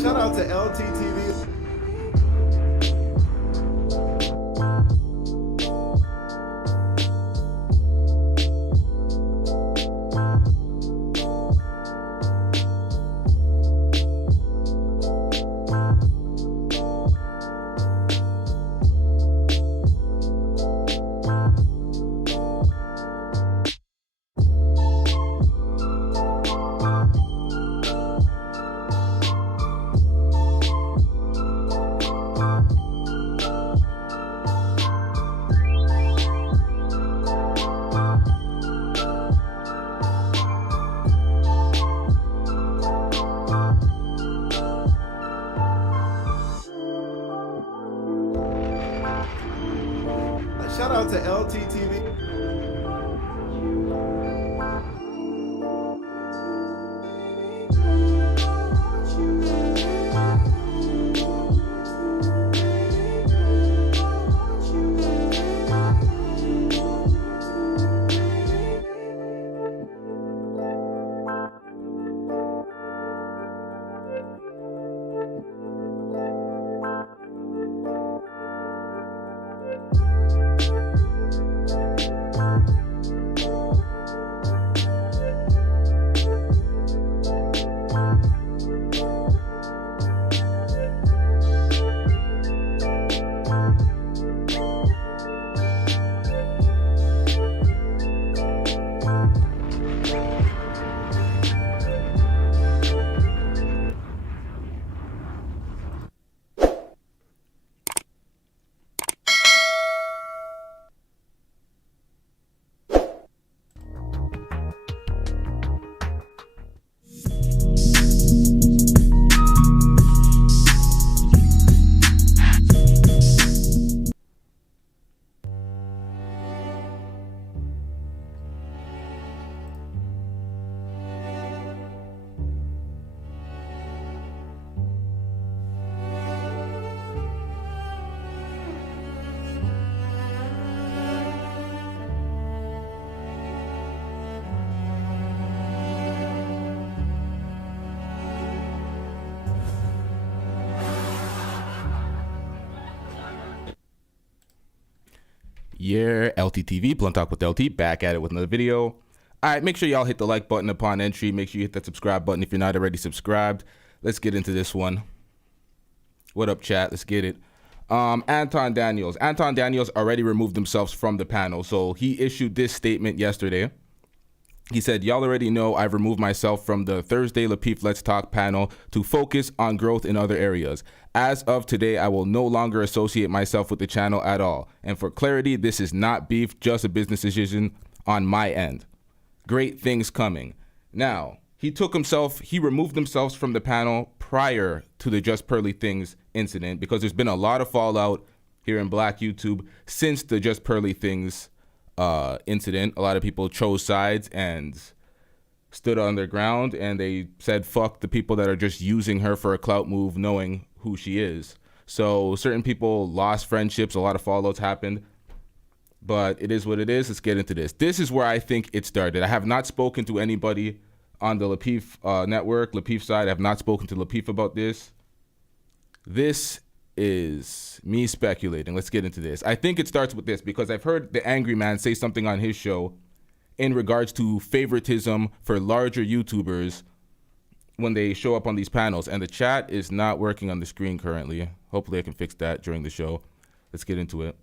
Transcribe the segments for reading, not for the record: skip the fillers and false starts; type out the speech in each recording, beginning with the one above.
Shout out to LTTV. Shout out to LTTV. Yeah, LTTV, Blunt Talk with LT, back at it with another video. All right, make sure y'all hit the like button upon entry. Make sure you hit that subscribe button if you're not already subscribed. Let's get into this one. What up, chat? Let's get it. Anton Daniels. Anton Daniels already removed themselves from the panel, so he issued this statement yesterday. He said, y'all already know I've removed myself from the Thursday Lapeef Let's Talk panel to focus on growth in other areas. As of today, I will no longer associate myself with the channel at all. And for clarity, this is not beef, just a business decision on my end. Great things coming. Now, he removed himself from the panel prior to the Just Pearly Things incident because there's been a lot of fallout here in Black YouTube since the Just Pearly Things incident. A lot of people chose sides and stood on their ground, and they said fuck the people that are just using her for a clout move knowing who she is. So certain people lost friendships, a lot of fallouts happened, but it is what it is. Let's get into this. This is where I think it started. I have not spoken to anybody on the Lapeef network, Lapeef side. I have not spoken to Lapeef about this. This is me speculating. Let's get into this. I think it starts with this because I've heard the Angry Man say something on his show in regards to favoritism for larger YouTubers when they show up on these panels, and the chat is not working on the screen currently. Hopefully I can fix that during the show. Let's get into it.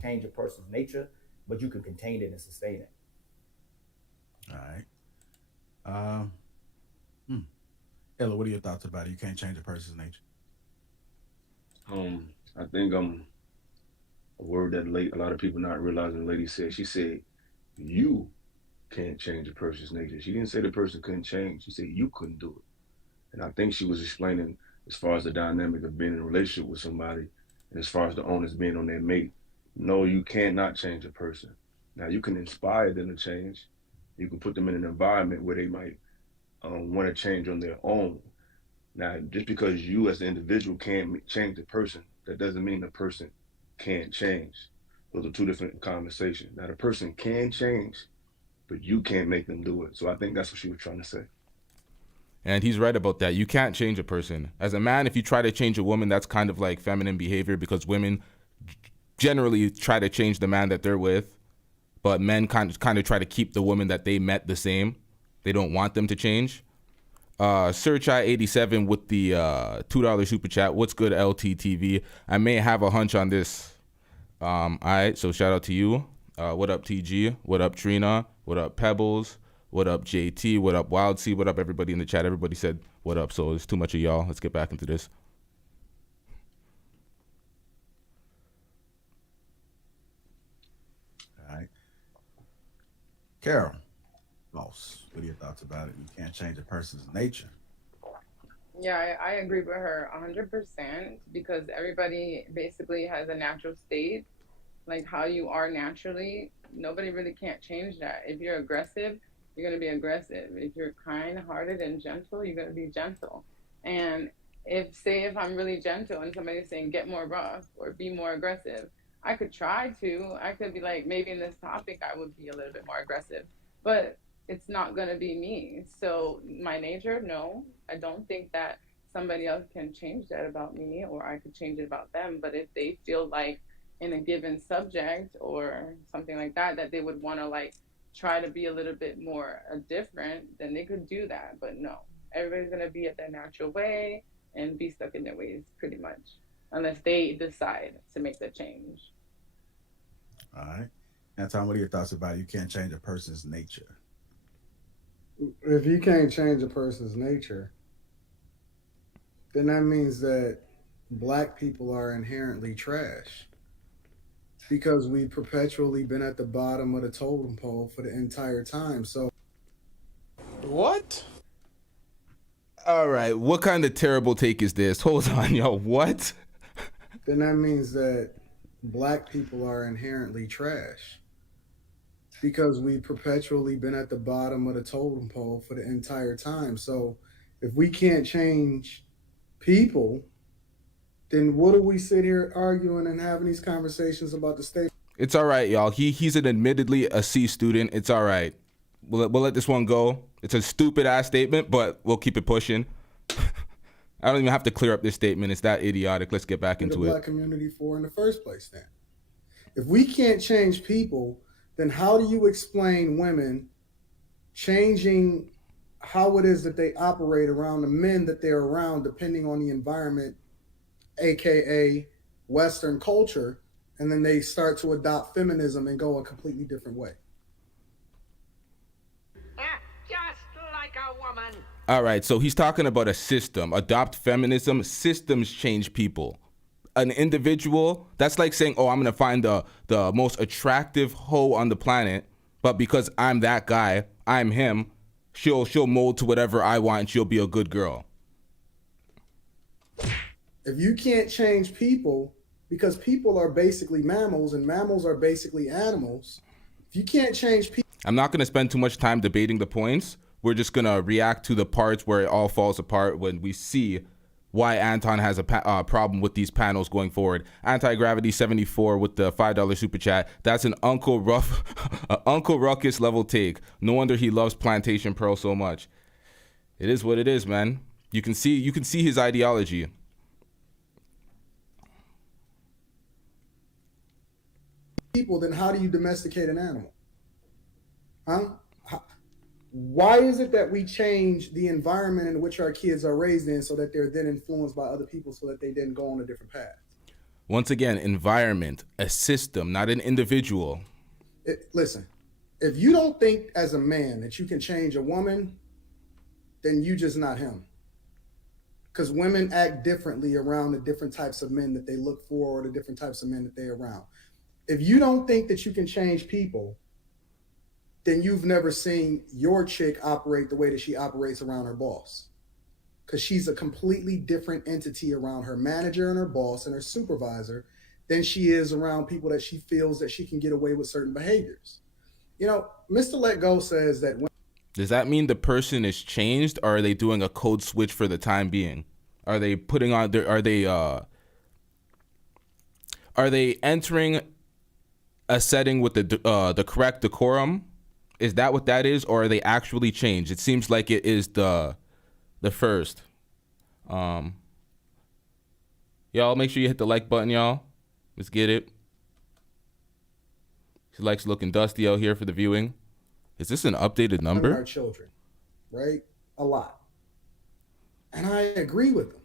Change a person's nature, but you can contain it and sustain it. All right. Ella, what are your thoughts about it? You can't change a person's nature. I think a word that a lot of people not realizing. The lady said, she said, you can't change a person's nature. She didn't say the person couldn't change. She said you couldn't do it. And I think she was explaining as far as the dynamic of being in a relationship with somebody, and as far as the onus being on their mate. No, you cannot change a person. Now, you can inspire them to change. You can put them in an environment where they might want to change on their own. Now, just because you as the individual can't change the person, that doesn't mean the person can't change. Those are two different conversations. Now, the person can change but you can't make them do it. So I think that's what she was trying to say. And he's right about that. You can't change a person. As a man, if you try to change a woman, that's kind of like feminine behavior, because women generally try to change the man that they're with, but men kind of try to keep the woman that they met the same. They don't want them to change. Searchai87 with the $2 super chat. What's good, LTTV? I may have a hunch on this. All right, so shout out to you. What up, TG? What up, Trina? What up, Pebbles? What up, JT? What up, Wild C? What up, everybody in the chat? Everybody said what up, so it's too much of y'all. Let's get back into this. All right. Carol, boss, what are your thoughts about it? You can't change a person's nature. Yeah, I agree with her 100%, because everybody basically has a natural state, like how you are naturally. Nobody really can't change that. If you're aggressive, you're going to be aggressive. If you're kind-hearted and gentle, you're going to be gentle. And if I'm really gentle and somebody's saying get more rough or be more aggressive, I could try to. I could be like, maybe in this topic I would be a little bit more aggressive, but it's not going to be me. So my nature, no, I don't think that somebody else can change that about me, or I could change it about them. But if they feel like in a given subject or something like that, that they would want to like try to be a little bit more different, then they could do that. But no, everybody's going to be at their natural way and be stuck in their ways pretty much, unless they decide to make the change. All right. Anton, what are your thoughts about it? You can't change a person's nature. If you can't change a person's nature, then that means that black people are inherently trash, because we've perpetually been at the bottom of the totem pole for the entire time. So What? All right, what kind of terrible take is this? Hold on, yo, what? then that means that black people are inherently trash, because we've perpetually been at the bottom of the totem pole for the entire time. So if we can't change people, then what do we sit here arguing and having these conversations about the state? It's all right, y'all. He's an admittedly a C student. It's all right. We'll let this one go. It's a stupid ass statement, but we'll keep it pushing. I don't even have to clear up this statement. It's that idiotic. Let's get back into the it. black community for in the first place then? If we can't change people, then how do you explain women changing how it is that they operate around the men that they're around, depending on the environment, aka Western culture, and then they start to adopt feminism and go a completely different way? Just like a woman. All right, so he's talking about a system. Adopt feminism. Systems change people. An individual, that's like saying, oh, I'm going to find the most attractive hoe on the planet, but because I'm that guy, I'm him, she'll mold to whatever I want and she'll be a good girl. If you can't change people, because people are basically mammals and mammals are basically animals, if you can't change people... I'm not going to spend too much time debating the points. We're just going to react to the parts where it all falls apart when we see why Anton has a problem with these panels going forward. Anti-Gravity 74 with the $5 super chat. That's an Uncle Ruckus level take. No wonder he loves Plantation Pearl so much. It is what it is, man. You can see his ideology. People, then how do you domesticate an animal? Why is it that we change the environment in which our kids are raised in so that they're then influenced by other people so that they then go on a different path? Once again, environment, a system, not an individual. Listen, if you don't think as a man that you can change a woman, then you just not him. Because women act differently around the different types of men that they look for or the different types of men that they're around. If you don't think that you can change people, then you've never seen your chick operate the way that she operates around her boss. Because she's a completely different entity around her manager and her boss and her supervisor than she is around people that she feels that she can get away with certain behaviors. You know, Mr. Let Go says that when... Does that mean the person is changed, or are they doing a code switch for the time being? Are they putting on their, are they entering a setting with the correct decorum Is that what that is, or are they actually changed? It seems like it is the first. Y'all make sure you hit the like button, y'all. Let's get it. She likes looking dusty out here for the viewing. Is this an updated number? Our children, right? A lot. And I agree with them.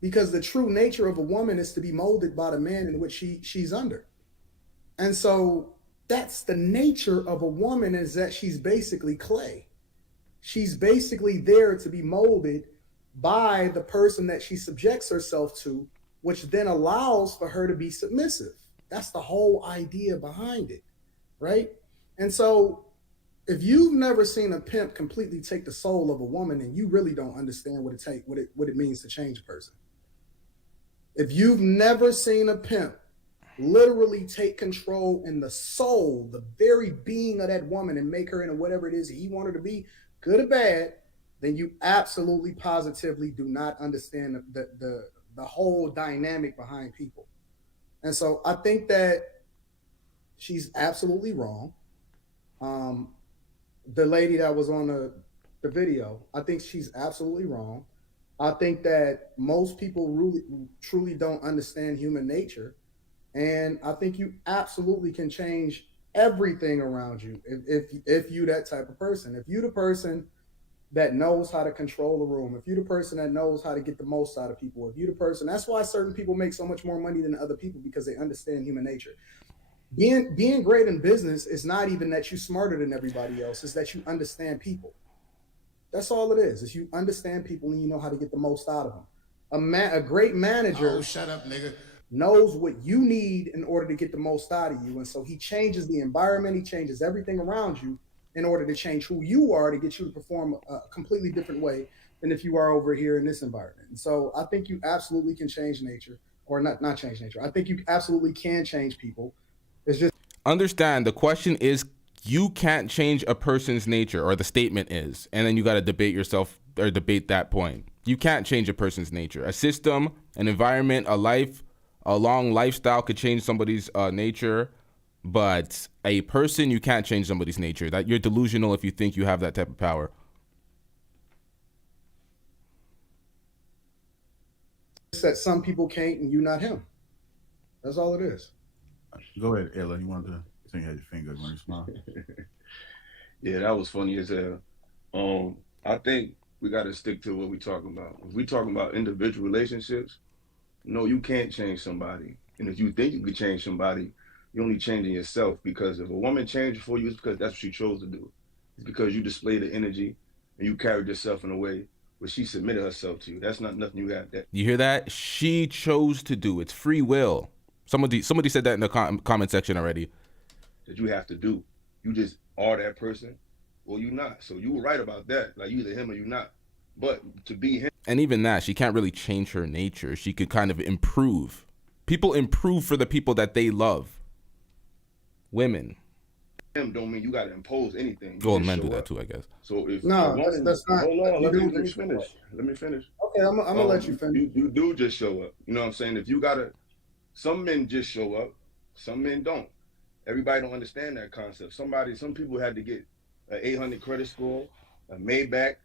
Because the true nature of a woman is to be molded by the man in which she's under. And so that's the nature of a woman, is that she's basically clay. She's basically there to be molded by the person that she subjects herself to, which then allows for her to be submissive. That's the whole idea behind it, right? And so if you've never seen a pimp completely take the soul of a woman, then you really don't understand what it means to change a person. If you've never seen a pimp literally take control in the soul, the very being of that woman, and make her into whatever it is he wanted her to be, good or bad, then you absolutely positively do not understand the whole dynamic behind people. And so I think that she's absolutely wrong. The lady that was on the video, I think she's absolutely wrong. I think that most people really truly don't understand human nature. And I think you absolutely can change everything around you if you that type of person. If you the person that knows how to control a room, if you the person that knows how to get the most out of people, if you the person, that's why certain people make so much more money than other people, because they understand human nature. Being great in business is not even that you're smarter than everybody else, it's that you understand people. That's all it is you understand people and you know how to get the most out of them. A great manager shut up, nigga. knows what you need in order to get the most out of you. And so he changes the environment, he changes everything around you in order to change who you are, to get you to perform a completely different way than if you are over here in this environment. And so I think you absolutely can change nature, or not change nature. I think you absolutely can change people. It's just Understand, the question is, you can't change a person's nature, or the statement is, and then you got to debate yourself or debate that point. You can't change a person's nature. A system, an environment, a life, a long lifestyle could change somebody's nature, but a person, you can't change somebody's nature. That you're delusional if you think you have that type of power. that some people can't, and you not him. That's all it is. Go ahead, Ella. You wanted to think you had your finger when you smile. Yeah, that was funny as hell. I think we got to stick to what we talking about. If we talking about individual relationships, no, you can't change somebody. And if you think you could change somebody, you're only changing yourself. Because if a woman changes for you, it's because that's what she chose to do. It's because you displayed the energy and you carried yourself in a way where she submitted herself to you. That's not nothing you have. You hear that? She chose to do. It's free will. Somebody said that in the comment section already. That you have to do. You just are that person, or you not. So you were right about that. Like, you either him or you not. But to be him. And even that, she can't really change her nature. She could kind of improve. People improve for the people that they love. Women. Him don't mean you got to impose anything. Well, men do that too, I guess. So if no, woman, that's not. Hold on, let me finish. Let me finish. Okay, I'm gonna let you finish. You do just show up. You know what I'm saying? If you gotta, some men just show up, some men don't. Everybody don't understand that concept. Some people had to get an 800 credit score, a Maybach,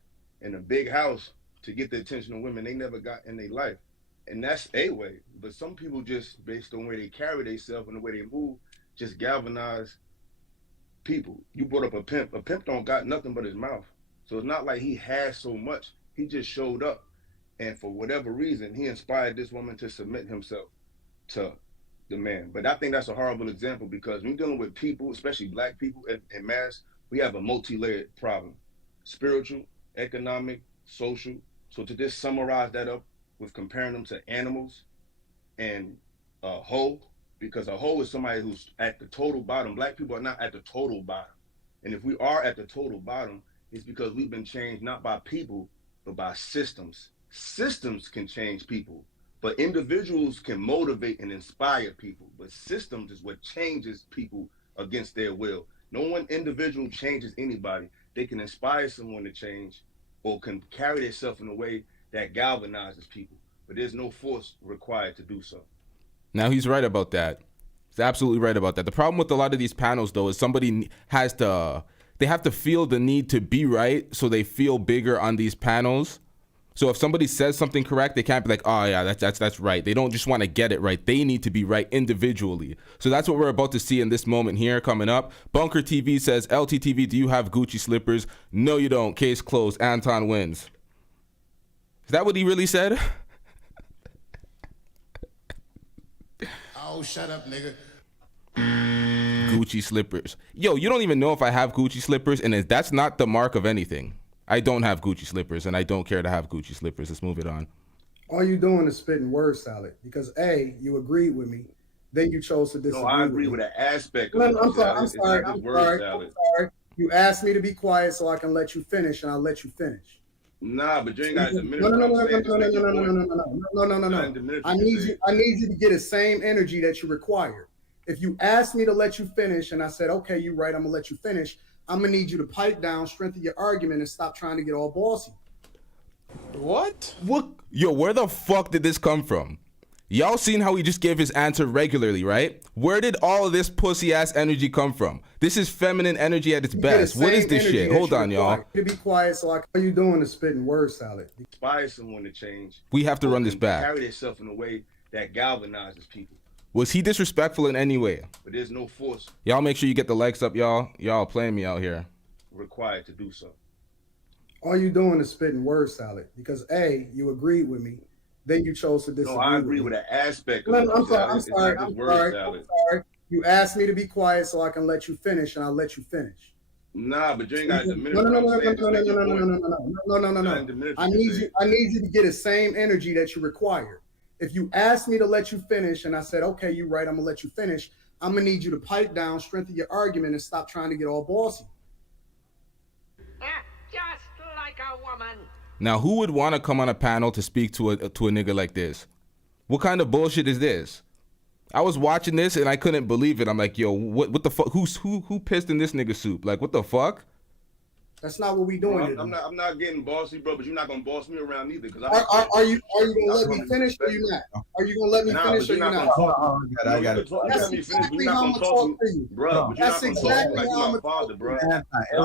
and a big house to get the attention of women they never got in their life. And that's a way. But some people just, based on where they carry themselves and the way they move, just galvanize people. You brought up a pimp. A pimp don't got nothing but his mouth. So it's not like he has so much. He just showed up. And for whatever reason, he inspired this woman to submit himself to the man. But I think that's a horrible example, because when you're dealing with people, especially black people in mass, we have a multi-layered problem. Spiritual, economic, social. So to just summarize that up with comparing them to animals and a hoe, because a hoe is somebody who's at the total bottom. Black people are not at the total bottom. And if we are at the total bottom, it's because we've been changed not by people, but by systems. Systems can change people, but individuals can motivate and inspire people. But systems is what changes people against their will. No one individual changes anybody. They can inspire someone to change, or can carry themselves in a way that galvanizes people. But there's no force required to do so. Now, he's right about that. He's absolutely right about that. The problem with a lot of these panels, though, is somebody they have to feel the need to be right, so they feel bigger on these panels. So if somebody says something correct, they can't be like, oh yeah, that's right. They don't just want to get it right. They need to be right individually. So that's what we're about to see in this moment here coming up. Bunker TV says, LTTV, do you have Gucci slippers? No, you don't. Case closed. Anton wins. Is that what he really said? Oh, shut up, nigga. Gucci slippers. Yo, you don't even know if I have Gucci slippers, and that's not the mark of anything. I don't have Gucci slippers, and I don't care to have Gucci slippers. Let's move it on. All you doing is spitting word salad because A, you agreed with me, then you chose to disagree. No, I agree with that aspect. I'm sorry. You asked me to be quiet so I can let you finish, and I'll let you finish. Nah, but you ain't got to diminish. No. I need you to get the same energy that you require. If you asked me to let you finish, and I said, okay, you're right, I'm gonna let you finish. I'm gonna need you to pipe down, strengthen your argument, and stop trying to get all bossy. What? Yo, where the fuck did this come from? Y'all seen how he just gave his answer regularly, right? Where did all of this pussy ass energy come from? This is feminine energy at its best. What is this shit? Hold on, y'all. To be quiet, so all you doing is spitting word salad. Inspire someone to change. We have to run this back. Carry themselves in a way that galvanizes people. Was he disrespectful in any way? But there's no force. Y'all make sure you get the likes up, y'all. Y'all playing me out here. Required to do so. All you doing is spitting word salad because A, you agreed with me, then you chose to disagree. No, I agree with that aspect. I'm sorry. You asked me to be quiet so I can let you finish, and I'll let you finish. Nah, but you ain't got to diminish. No. I need you to get the same energy that you require. If you asked me to let you finish, and I said, okay, you're right, I'm gonna let you finish. I'm gonna need you to pipe down, strengthen your argument, and stop trying to get all bossy. Just like a woman. Now, who would want to come on a panel to speak to a nigga like this? What kind of bullshit is this? I was watching this and I couldn't believe it. I'm like, yo, what the fuck? Who pissed in this nigga soup? Like, what the fuck? That's not what we doing. I'm not getting bossy, bro. But you're not gonna boss me around either. Cause are you gonna let me finish or you not? Are you gonna let me finish or you not? I got it. That's exactly how I'm gonna talk to you, bro. That's exactly how I'm gonna talk to you, bro. I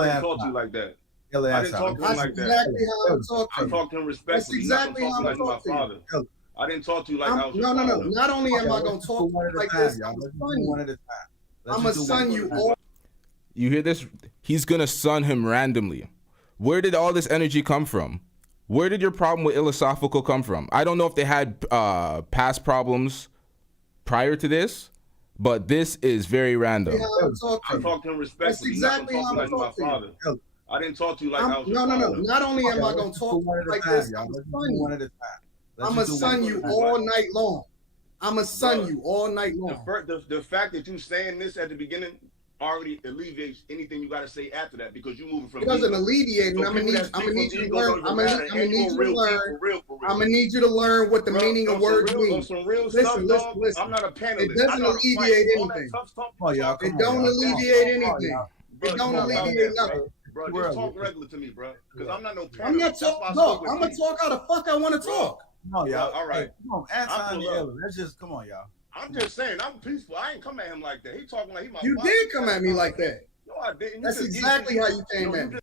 didn't talk to you like that. I didn't talk to him like that. That's exactly how I'm talking to you. I talked to him respectfully. That's exactly how I'm talking to you. I didn't talk to you like I was. No. Not only am I gonna talk like this, I'm gonna son you all. You hear this? He's gonna son him randomly. Where did all this energy come from? Where did your problem with Philosophical come from? I don't know if they had past problems prior to this, but this is very random. I talked to him respectfully. That's exactly how I'm talking to you. I didn't talk to you like I was. No. Not only am I gonna talk like this, I'm gonna son you all night long. I'm gonna son you all night long. The fact that you saying this at the beginning already alleviates anything you got to say after that because you moving from. It doesn't alleviate. I'm gonna need you to learn. I'm gonna need you to learn what the meaning of words mean. Listen. I'm not a panelist. It doesn't alleviate anything. It don't alleviate anything. It don't alleviate nothing. Bro, just talk regular to me, bro. Because I'm not no panelist. I'm not talking. Look, I'm gonna talk how the fuck I want to talk. Come on, y'all. All right. Hey, come on, Anton and Ella. Let's just come on, y'all. I'm just saying, I'm peaceful. I ain't come at him like that. He talking like he my. You did come at me like that. No, I didn't. That's exactly how you came at me.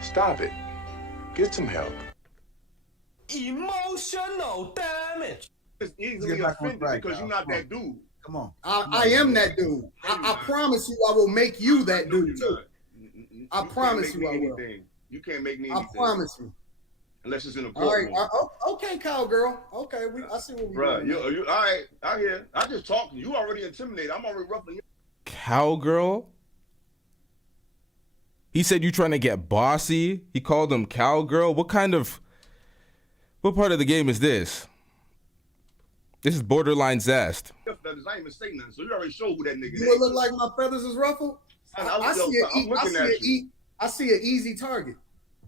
Stop it. Get some help. Emotional damage. It's easily offended because you're not that dude. Come on. I am that dude. I promise you I will make you that dude too. I promise you I will. You can't make me anything. I promise you. Unless it's in a All courtroom. right. Okay, cowgirl. Okay, I see what we're Bruh, doing. you all right? I hear. I just talked. You already intimidated. I'm already ruffling you. Cowgirl? He said you trying to get bossy. He called him cowgirl. What part of the game is this? This is borderline zest. I ain't even say nothing, so you already showed who that nigga is. You look like my feathers is ruffled. I see an easy target.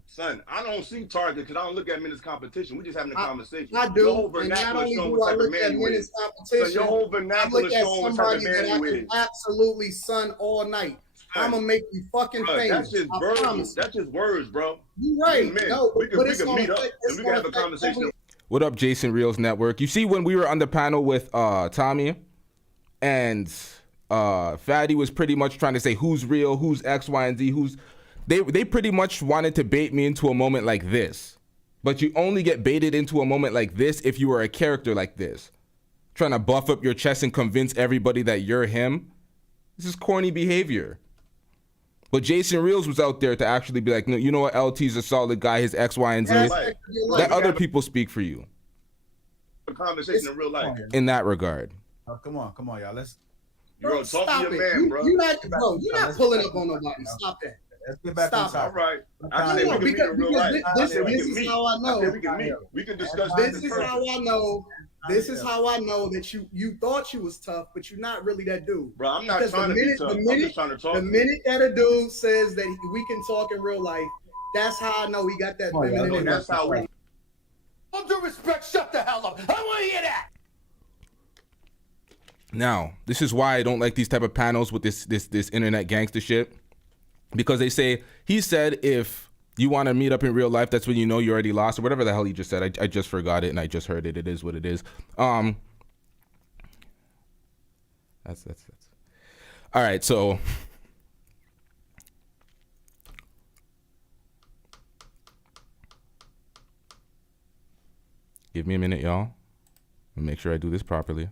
Son, I don't see target because I don't look at men as competition. We just having a conversation. I do, and not only do I look at men as competition, so your whole vernacular I look at showing what type of somebody man that I you can is. absolutely son all night. I'm gonna make you fucking famous. That's just words. That's just words, bro. You right. No, we can meet up and we can have a conversation. What up, Jason Reels Network? You see, when we were on the panel with Tommy, and Fatty was pretty much trying to say who's real, who's X, Y, and Z, who's they pretty much wanted to bait me into a moment like this. But you only get baited into a moment like this if you are a character like this. Trying to buff up your chest and convince everybody that you're him. This is corny behavior. But Jason Reels was out there to actually be like, no, you know what, LT's a solid guy, his X, Y, and Z. Let other people speak for you. A conversation in real life. In that regard. Oh, come on, y'all. Let's. Bro, talk to your man, bro. You're not pulling up on nobody. Stop that. Let's get back on All topic. right. I said we can meet in real life. This is how I know. We can meet. We can discuss this is how I know. This is how I know that you thought you was tough, but you're not really that dude. Bro, I'm not trying to be tough. I'm just trying to talk. The minute that a dude says that we can talk in real life, that's how I know he got that feminine energy. That's how we. All due respect, shut the hell up. I want to hear that. Now, this is why I don't like these type of panels with this internet gangster shit. Because they say, he said if you want to meet up in real life, that's when you know you already lost, or whatever the hell he just said. I just forgot it and I just heard it. It is what it is. That's all right. So give me a minute, y'all. And make sure I do this properly.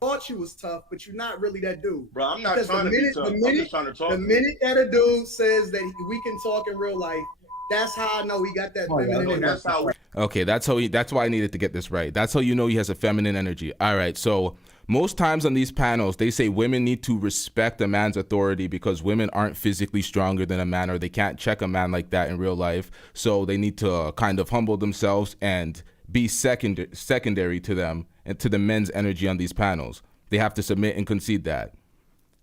Thought you was tough, but you're not really that dude. Bro, I'm not trying to be tough. I'm just trying to talk. The minute that a dude says that we can talk in real life, that's how I know he got that feminine energy. That's how we. Okay, that's why I needed to get this right. That's how you know he has a feminine energy. All right, so most times on these panels, they say women need to respect a man's authority because women aren't physically stronger than a man, or they can't check a man like that in real life. So they need to kind of humble themselves and be secondary to them and to the men's energy on these panels. They have to submit and concede that.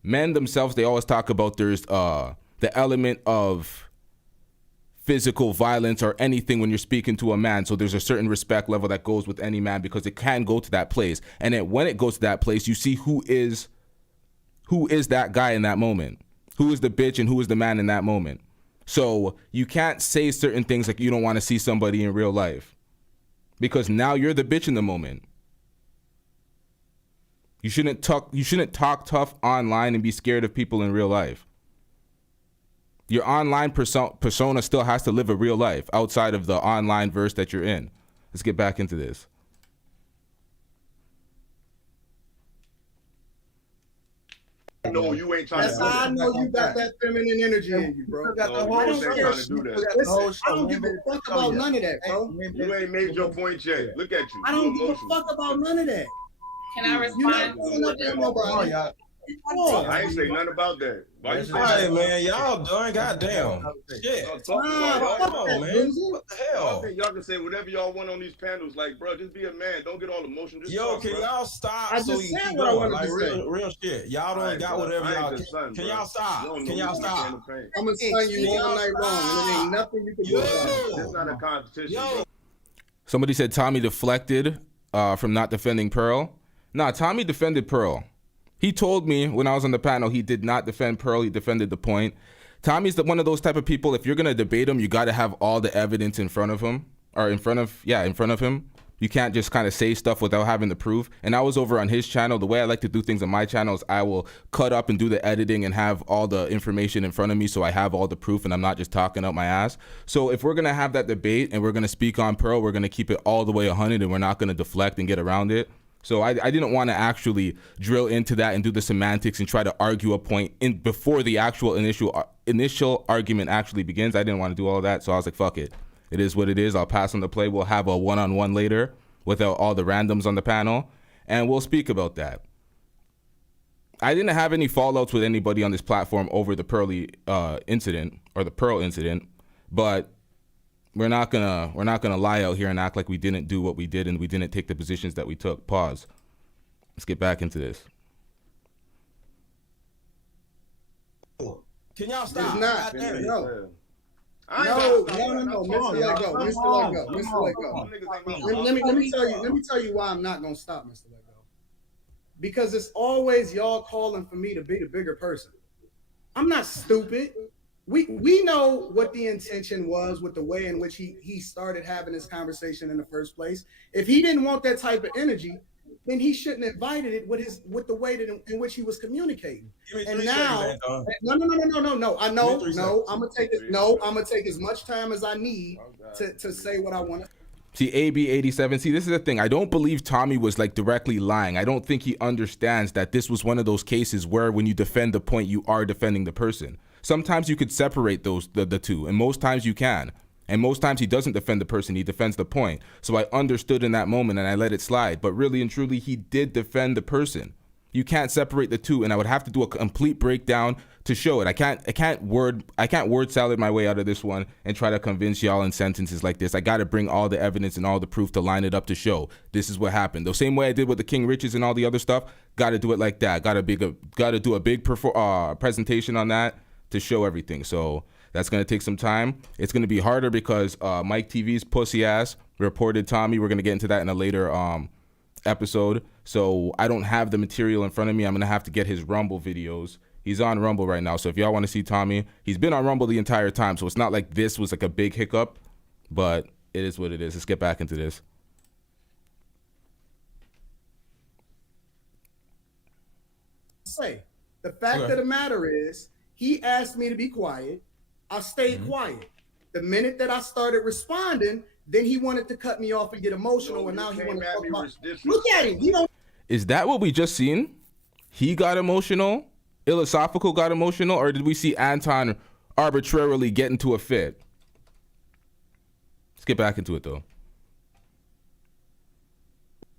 Men themselves, they always talk about there's the element of physical violence or anything when you're speaking to a man. So there's a certain respect level that goes with any man because it can go to that place. And then when it goes to that place, you see who is that guy in that moment. Who is the bitch and who is the man in that moment. So you can't say certain things like you don't want to see somebody in real life. Because now you're the bitch in the moment. You shouldn't talk tough online and be scared of people in real life. Your online persona still has to live a real life outside of the online verse that you're in. Let's get back into this. No, you ain't trying That's to do how that. I know you got that feminine energy in you, bro. No, you ain't trying to do that. Listen, I don't give a fuck about none of that, bro. You ain't made your point yet. Look at you. I don't give a fuck about none of that. Can I respond? I ain't say nothing about that. Why you saying Hey that? man, y'all done goddamn. Shit. Talk Come on, man. What the I hell? think y'all can say whatever y'all want on these panels. Like, bro, just be a man. Don't get all emotional. Just Yo, talk, can bro. y'all stop I so just you said keep what I going? wanted Like to say. real shit. Y'all don't Alright, got bro. whatever I ain't y'all the can. son, Can bro. y'all You stop? don't know Can y'all what you're stop? saying to pain. I'm gonna tell you all night long, and there ain't nothing you can do about it. It's not a competition. Yo. Bro. Somebody said Tommy deflected from not defending Pearl. Nah, Tommy defended Pearl. He told me when I was on the panel he did not defend Pearl. He defended the point. Tommy's one of those type of people, if you're going to debate him, you got to have all the evidence in front of him. Or in front of him. You can't just kind of say stuff without having the proof. And I was over on his channel. The way I like to do things on my channel is I will cut up and do the editing and have all the information in front of me so I have all the proof and I'm not just talking out my ass. So if we're going to have that debate and we're going to speak on Pearl, we're going to keep it all the way 100 and we're not going to deflect and get around it. So I didn't want to actually drill into that and do the semantics and try to argue a point before the actual initial argument actually begins. I didn't want to do all of that. So I was like, fuck it. It is what it is. I'll pass on the play. We'll have a one-on-one later without all the randoms on the panel, and we'll speak about that. I didn't have any fallouts with anybody on this platform over the Pearly incident or the Pearl incident, but we're not gonna lie out here and act like we didn't do what we did and we didn't take the positions that we took. Pause. Let's get back into this. Can y'all stop? It's not. God damn it. No. No. Mr. Let go. Let me tell you why I'm not gonna stop, Mr. Let go. Because it's always y'all calling for me to be the bigger person. I'm not stupid. we know what the intention was with the way in which he started having this conversation in the first place. If he didn't want that type of energy, then he shouldn't have invited it with the way that in which he was communicating. And now, no. I know, no. I'm gonna take it. No, I'm gonna take as much time as I need to say what I want to. See, AB87, see, this is the thing. I don't believe Tommy was like directly lying. I don't think he understands that this was one of those cases where when you defend the point, you are defending the person. Sometimes you could separate the two, and most times you can. And most times he doesn't defend the person, he defends the point. So I understood in that moment and I let it slide. But really and truly, he did defend the person. You can't separate the two, and I would have to do a complete breakdown to show it. I can't word salad my way out of this one and try to convince y'all in sentences like this. I got to bring all the evidence and all the proof to line it up to show this is what happened. The same way I did with the King Riches and all the other stuff. Got to do it like that. Got to do a big presentation on that to show everything. So that's gonna take some time. It's gonna be harder because Mike TV's pussy ass reported Tommy. We're gonna get into that in a later episode. So I don't have the material in front of me. I'm gonna have to get his Rumble videos. He's on Rumble right now. So if y'all want to see Tommy, he's been on Rumble the entire time. So it's not like this was like a big hiccup, but it is what it is. Let's get back into this. Say the fact of the matter is, he asked me to be quiet. I stayed quiet. The minute that I started responding, then he wanted to cut me off and get emotional, and now he wanted to talk about. Look at him. He don't. Is that what we just seen? He got emotional. Philosophical got emotional, or did we see Anton arbitrarily get into a fit? Let's get back into it though.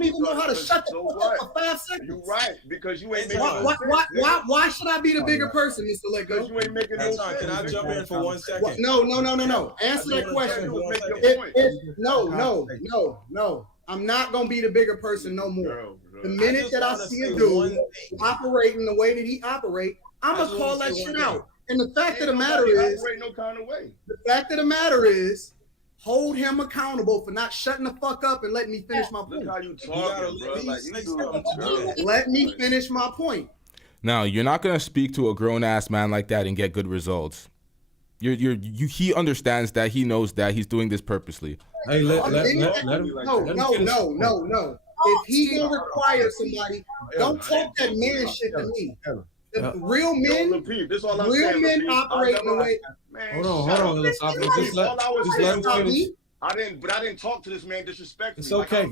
Even know how to shut the fuck up for 5 seconds. You're right, because you ain't making why should I be the bigger person, Mr. Lego? Because you ain't making no sense. Can I jump in for 1 second? No. Answer that question. No. I'm not gonna be the bigger person no more. The minute that I see a dude operating the way that he operates, I'm gonna call that shit out. And the fact of the matter is, no kind of way. The fact of the matter is, hold him accountable for not shutting the fuck up and letting me finish my point. Look how you talking, bro. Like, let me finish my point. Now, you're not gonna speak to a grown ass man like that and get good results. He understands that. He knows that. He's doing this purposely. Hey, let him. No. If he will require somebody, don't talk that man shit to me. The real men, real men operate in the way. Hold on, Just let him finish. I didn't talk to this man disrespectfully. It's okay.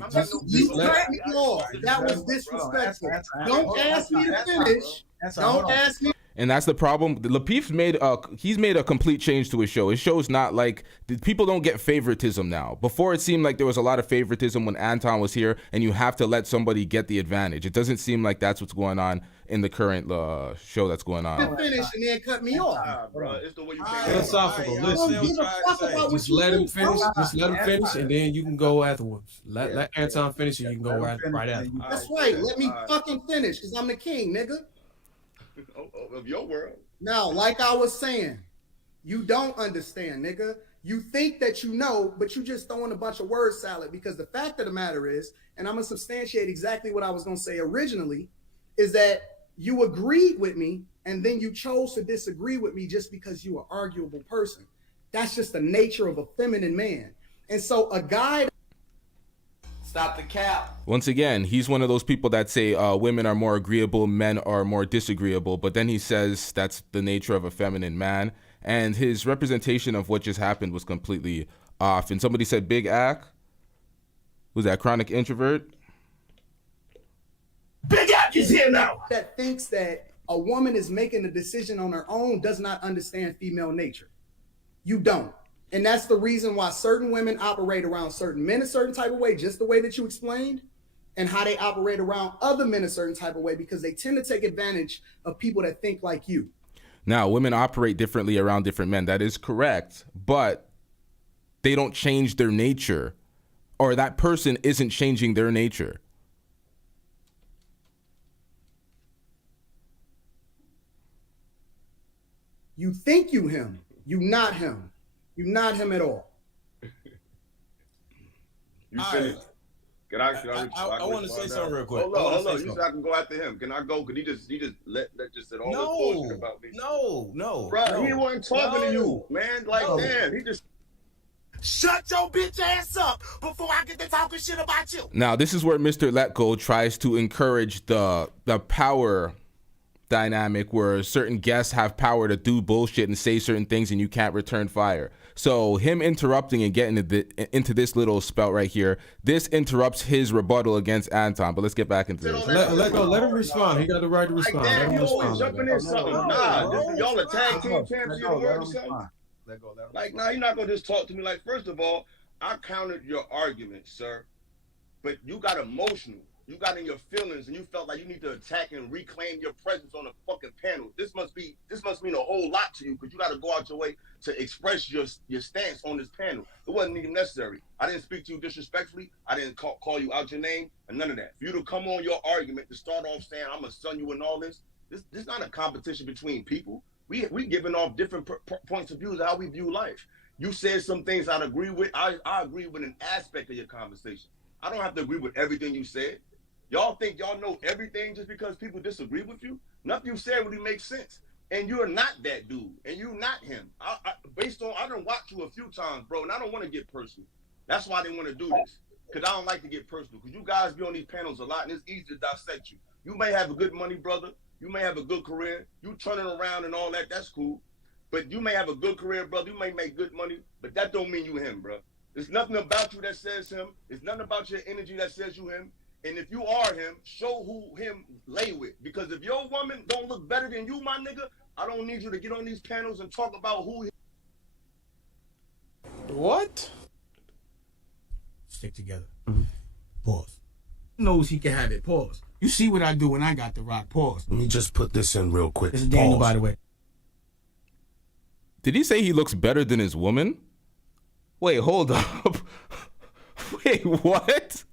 You cut me off. That was disrespectful. Don't ask me to finish. Don't ask me. And that's the problem. Lapeef's made a complete change to his show. His show's not like, people don't get favoritism now. Before it seemed like there was a lot of favoritism when Anton was here, and you have to let somebody get the advantage. It doesn't seem like that's what's going on in the current show that's going on. Finish and then cut me off. Bro, it's the way you philosophical. Listen, just let him finish. Just let him finish, and then you can go afterwards. Let Anton finish, and you can go right after. That's right. Let me fucking finish, because I'm the king, nigga. Of your world. Now, like I was saying, you don't understand, nigga. You think that you know, but you just throwing a bunch of word salad, because the fact of the matter is, and I'm gonna substantiate exactly what I was gonna say originally, is that you agreed with me and then you chose to disagree with me just because you're an arguable person. That's just the nature of a feminine man. And so a guy. Stop the cap. Once again, he's one of those people that say women are more agreeable, men are more disagreeable, but then he says that's the nature of a feminine man, and his representation of what just happened was completely off. And somebody said Big Ack. Who's that, chronic introvert? Big Ack is here now. That thinks that a woman is making a decision on her own does not understand female nature. You don't. And that's the reason why certain women operate around certain men a certain type of way, just the way that you explained, and how they operate around other men a certain type of way, because they tend to take advantage of people that think like you. Now, women operate differently around different men. That is correct, but they don't change their nature, or that person isn't changing their nature. You think you him. You not him. You're not him at all. You said Can I want to say something real quick. Hold on. You said I can go after him. Can I go? Could he just let just said all this bullshit about me? No. Bro, he wasn't talking to you, man. Like, damn, he just. Shut your bitch ass up before I get to talking shit about you. Now, this is where Mr. Let Go tries to encourage the power dynamic where certain guests have power to do bullshit and say certain things and you can't return fire. So him interrupting and getting into this little spout right here, this interrupts his rebuttal against Anton. But let's get back into this. Let him respond. He got the right to respond. Like, damn, you always jumping in something. Nah, y'all a tag team champs in the world or something? Like, nah, you're not gonna just talk to me. Like, first of all, I countered your argument, sir, but you got emotional. You got in your feelings and you felt like you need to attack and reclaim your presence on the fucking panel. This must mean a whole lot to you because you got to go out your way to express your stance on this panel. It wasn't even necessary. I didn't speak to you disrespectfully. I didn't call you out your name and none of that. For you to come on your argument to start off saying I'm gonna son you and all this is not a competition between people. We giving off different points of views of how we view life. You said some things I'd agree with. I agree with an aspect of your conversation. I don't have to agree with everything you said. Y'all think y'all know everything just because people disagree with you? Nothing you said really makes sense. And you're not that dude. And you're not him. I done watched you a few times, bro, and I don't want to get personal. That's why I didn't want to do this. Because I don't like to get personal. Because you guys be on these panels a lot, and it's easy to dissect you. You may have a good money, brother. You may have a good career. You turning around and all that, that's cool. But you may have a good career, brother. You may make good money, but that don't mean you him, bro. There's nothing about you that says him. There's nothing about your energy that says you him. And if you are him, show who him lay with. Because if your woman don't look better than you, my nigga, I don't need you to get on these panels and talk about who. What? Stick together. Pause. He knows he can have it. Pause. You see what I do when I got the rock. Pause. Let me just put this in real quick. This is Daniel, by the way. Did he say he looks better than his woman? Wait, hold up. Wait, what?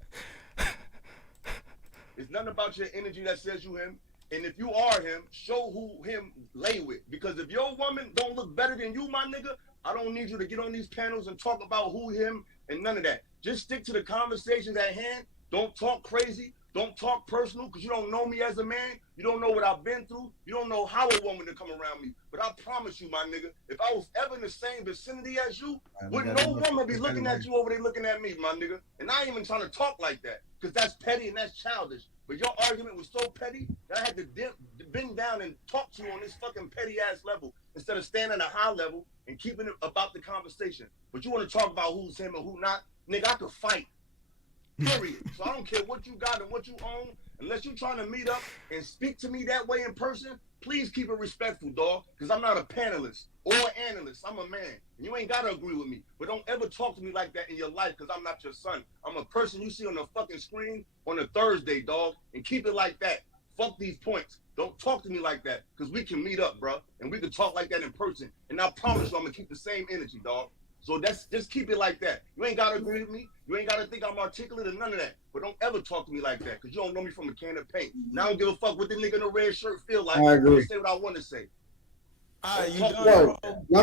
It's nothing about your energy that says you him. And if you are him, show who him lay with. Because if your woman don't look better than you, my nigga, I don't need you to get on these panels and talk about who him and none of that. Just stick to the conversations at hand. Don't talk crazy. Don't talk personal because you don't know me as a man. You don't know what I've been through. You don't know how a woman to come around me. But I promise you, my nigga, if I was ever in the same vicinity as you, wouldn't no woman be looking at you over there looking at me, my nigga. And I ain't even trying to talk like that because that's petty and that's childish. But your argument was so petty that I had to bend down and talk to you on this fucking petty ass level instead of standing at a high level and keeping it about the conversation. But you want to talk about who's him and who not? Nigga, I could fight. Period. So I don't care what you got and what you own. Unless you're trying to meet up and speak to me that way in person, please keep it respectful, dog. Because I'm not a panelist or an analyst. I'm a man. And you ain't got to agree with me. But don't ever talk to me like that in your life because I'm not your son. I'm a person you see on the fucking screen on a Thursday, dog. And keep it like that. Fuck these points. Don't talk to me like that because we can meet up, bro. And we can talk like that in person. And I promise you I'm going to keep the same energy, dog. So just keep it like that. You ain't got to agree with me. You ain't got to think I'm articulate or none of that. But don't ever talk to me like that because you don't know me from a can of paint. Now I don't give a fuck what the nigga in the red shirt feel like. I agree. Say what I want to say. All right, you done, bro? No.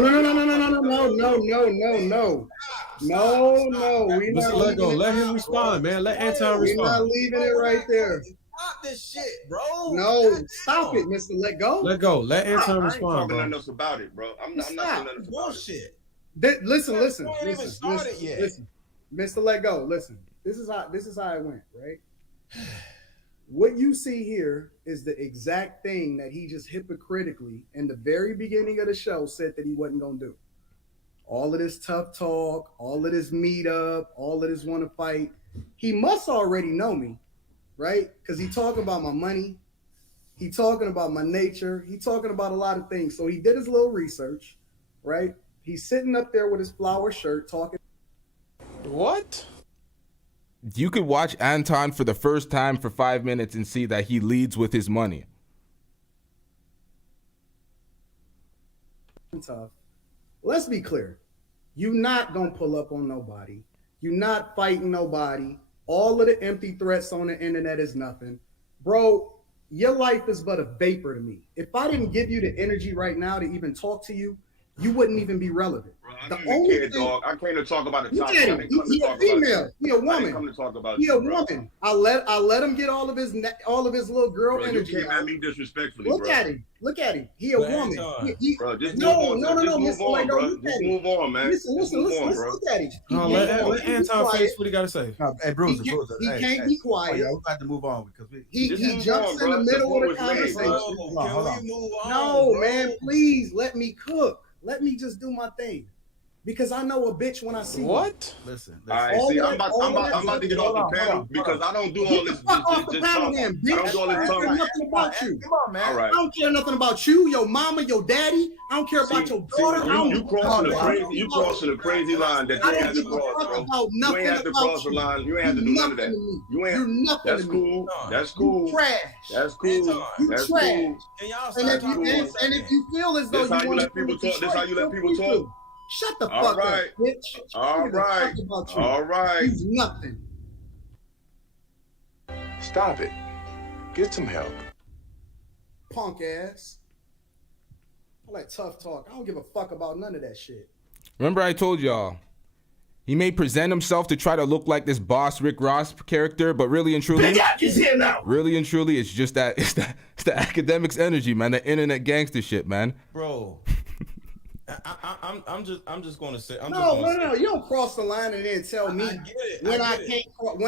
Let go. Let him respond, man. Let Anton respond. We're not leaving it right there. Stop this shit, bro. No, stop it, Mr. Let Go. Let go. Let Anton respond, I ain't talking bro. nothing else about it, bro. I'm not saying nothing about bullshit. Listen, Listen. Mr. Let Go, listen. This is how it went, right? What you see here is the exact thing that he just hypocritically in the very beginning of the show said that he wasn't gonna do. All of this tough talk, all of this meet up, all of this want to fight. He must already know me, right? Because he talking about my money, he talking about my nature, he talking about a lot of things. So he did his little research, right? He's sitting up there with his flower shirt talking. What? You could watch Anton for the first time for 5 minutes and see that he leads with his money. Tough. Let's be clear. You're not going to pull up on nobody. You're not fighting nobody. All of the empty threats on the internet is nothing. Bro, your life is but a vapor to me. If I didn't give you the energy right now to even talk to you, you wouldn't even be relevant. Bro, I The don't even only care, thing, dog. I came to talk about the look topic. at I him. didn't come to He a talk about female. you. He a I didn't woman. come to talk about He a you, bro. woman. I let him get all of his little girl Bro, energy. you came at me disrespectfully, Look bro. at him. Look at him. He a woman. Bro, just no, move no, on. no, Just no, move Mr. on, Lego, bro. look at Just him. move on, man. Listen, Just move on, let's bro. look at him. Let Anton finish what he got to say. Hey, Bruiser, He Bruiser. can't be quiet. Oh, yeah, we got to move on because He jumps in the middle of the conversation. Can we move on? No, bro? man, please let me cook. Let me just do my thing. Because I know a bitch when I see one. Listen. All right, see, I'm about to get off the panel because I don't do all this. Fuck off the panel talk. then, I bitch. don't do all this I don't care talking. nothing about you. Come on, man. All right. I don't care nothing about you, your mama, your daddy. I don't care about your daughter. You crossing a crazy line that you ain't had to cross, bro. You ain't had to cross the line. You ain't had to do none of that. You ain't. You're nothing. That's cool. That's cool. You trash. That's cool. You That's trash. cool. Can y'all And stop talking if you feel as though This how you you want let people talk. This how you let people to talk. shut the All fuck right. up, bitch. All right. All right. He's nothing. Stop it. Get some help. Punk ass. I like tough talk. I don't give a fuck about none of that shit. Remember I told y'all, he may present himself to try to look like this boss Rick Ross character, but really and truly, really and truly, it's just that it's the academics energy, man. The internet gangster shit, man. Bro, I'm just going to say. No. You don't cross the line and then tell me when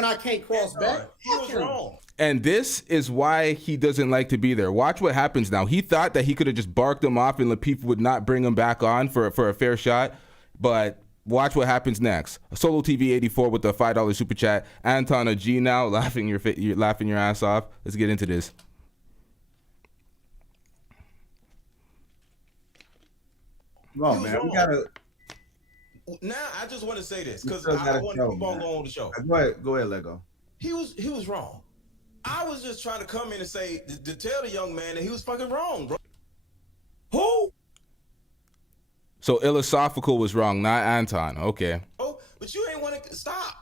I can't cross back. He was wrong. And this is why he doesn't like to be there. Watch what happens now. He thought that he could have just barked him off and Lapeef would not bring him back on for a fair shot. But watch what happens next. Solo TV 84 with the $5 super chat. Anton a G now, laughing your ass off. Let's get into this. Come on, man. We gotta. Now I just want to say this because still I gotta want to show, keep on man. going with the show. Go ahead, Lego. He was wrong. I was just trying to come in and say to tell the young man that he was fucking wrong, bro. Who? So Philosophical was wrong, not Anton. Okay. Oh, but you ain't want to stop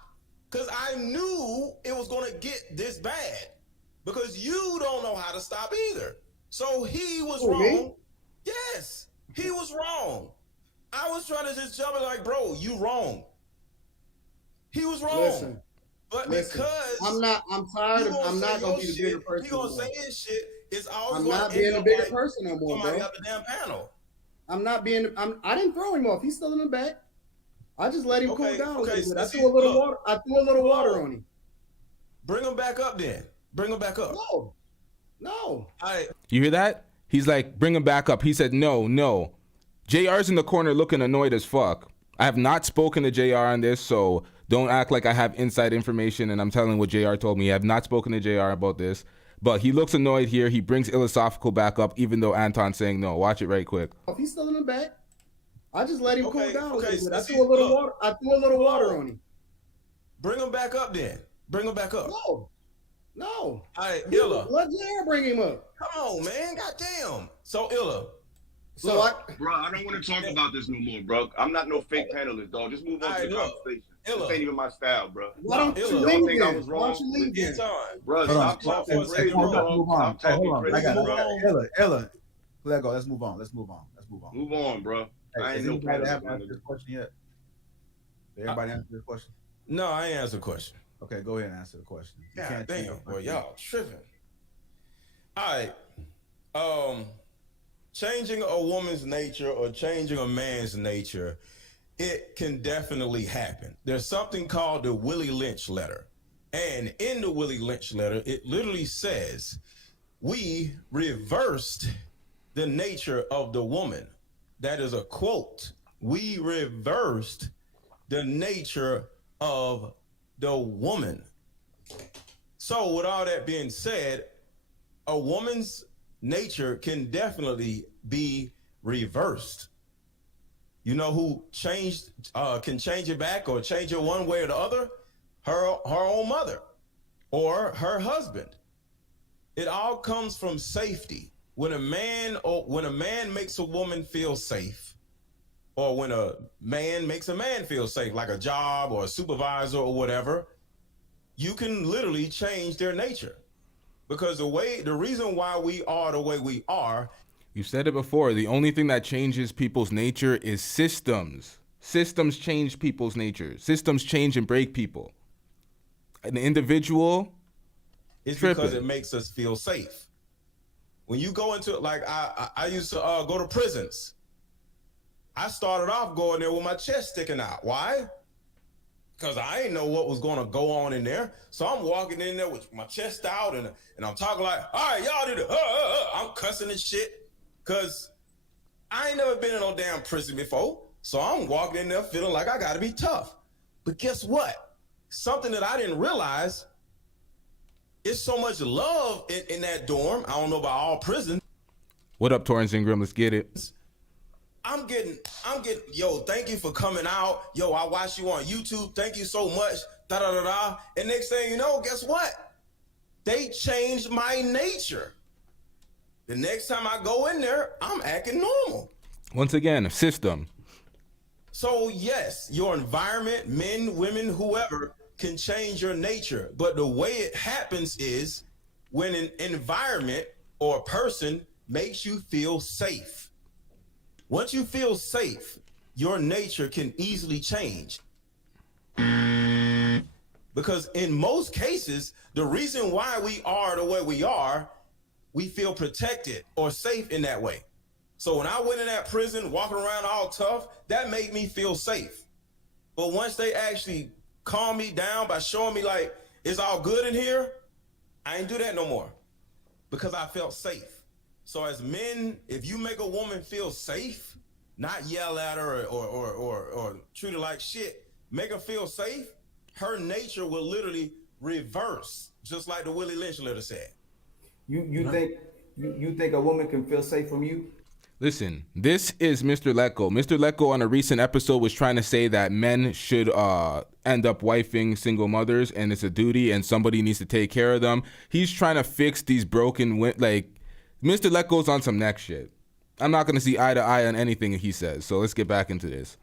because I knew it was going to get this bad because you don't know how to stop either. So he was wrong. Me? Yes, he was wrong. I was trying to just jump in like, bro, you wrong. He was wrong. Listen, because I'm tired of. I'm not gonna be the bigger person. He gonna say his shit. It's always I'm gonna not end being a up bigger like person no more, somebody bro. out the damn panel. I'm not being. I didn't throw him off. He's still in the back. I just let him cool down a little bit. I threw a little water. I threw a little water on him. Bring him back up, then. Bring him back up. No. You hear that? He's like, bring him back up. He said, no. JR's in the corner looking annoyed as fuck. I have not spoken to JR on this, so don't act like I have inside information and I'm telling what JR told me. I have not spoken to JR about this. But he looks annoyed here. He brings Philosophical back up, even though Anton's saying no. Watch it right quick. If he's still in the back, I just let him cool down a little bit. I see, threw a little water. I threw a little water on him. Bring him back up, then. Bring him back up. No. All right, Illa. Let JR bring him up. Come on, man. Goddamn. So, Illa. So bro, I don't want to talk about this no more, bro. I'm not no fake panelist, dog. Just move on to the conversation. This ain't even my style, bro. Why don't you leave then? Why don't you leave then? Bro, stop talking crazy, dog. Stop talking crazy. I got it. Ella. Let go. Let's move on. Move on, bro. I ain't no anybody panelist. have answered this question yet? Did everybody answer this question? No, I ain't answer the question. Okay, go ahead and answer the question. God damn, boy, y'all tripping. All right. Changing a woman's nature or changing a man's nature, it can definitely happen. There's something called the Willie Lynch letter. And in the Willie Lynch letter, it literally says, we reversed the nature of the woman. That is a quote. We reversed the nature of the woman. So with all that being said, a woman's nature can definitely be reversed. You know who can change it back or change it one way or the other? Her own mother or her husband. It all comes from safety. When a man makes a woman feel safe, or when a man makes a man feel safe, like a job or a supervisor or whatever, you can literally change their nature. Because the reason why we are the way we are You said it before. The only thing that changes people's nature is systems. Systems change people's nature. Systems change and break people. An individual, it's because it makes us feel safe. When you go into it, like I used to go to prisons. I started off going there with my chest sticking out. Why? Because I didn't know what was going to go on in there. So I'm walking in there with my chest out and I'm talking like, all right, y'all did it. I'm cussing and shit. Because I ain't never been in no damn prison before. So I'm walking in there feeling like I got to be tough. But guess what? Something that I didn't realize, it's so much love in that dorm. I don't know about all prisons. What up, Torrance Ingram? Let's get it. I'm getting, yo, thank you for coming out. Yo, I watch you on YouTube. Thank you so much. Da da da da. And next thing you know, guess what? They changed my nature. The next time I go in there, I'm acting normal. Once again, a system. So yes, your environment, men, women, whoever, can change your nature. But the way it happens is when an environment or a person makes you feel safe. Once you feel safe, your nature can easily change. Because in most cases, the reason why we are the way we are, we feel protected or safe in that way. So when I went in that prison, walking around all tough, that made me feel safe. But once they actually calm me down by showing me like, it's all good in here, I ain't do that no more because I felt safe. So as men, if you make a woman feel safe, not yell at her or treat her like shit, make her feel safe, her nature will literally reverse, just like the Willie Lynch letter said. You think a woman can feel safe from you? Listen, this is Mr. Letko. Mr. Letko on a recent episode was trying to say that men should end up wifing single mothers and it's a duty and somebody needs to take care of them. He's trying to fix these broken, like, Mr. Letko's on some next shit. I'm not going to see eye to eye on anything he says, so let's get back into this.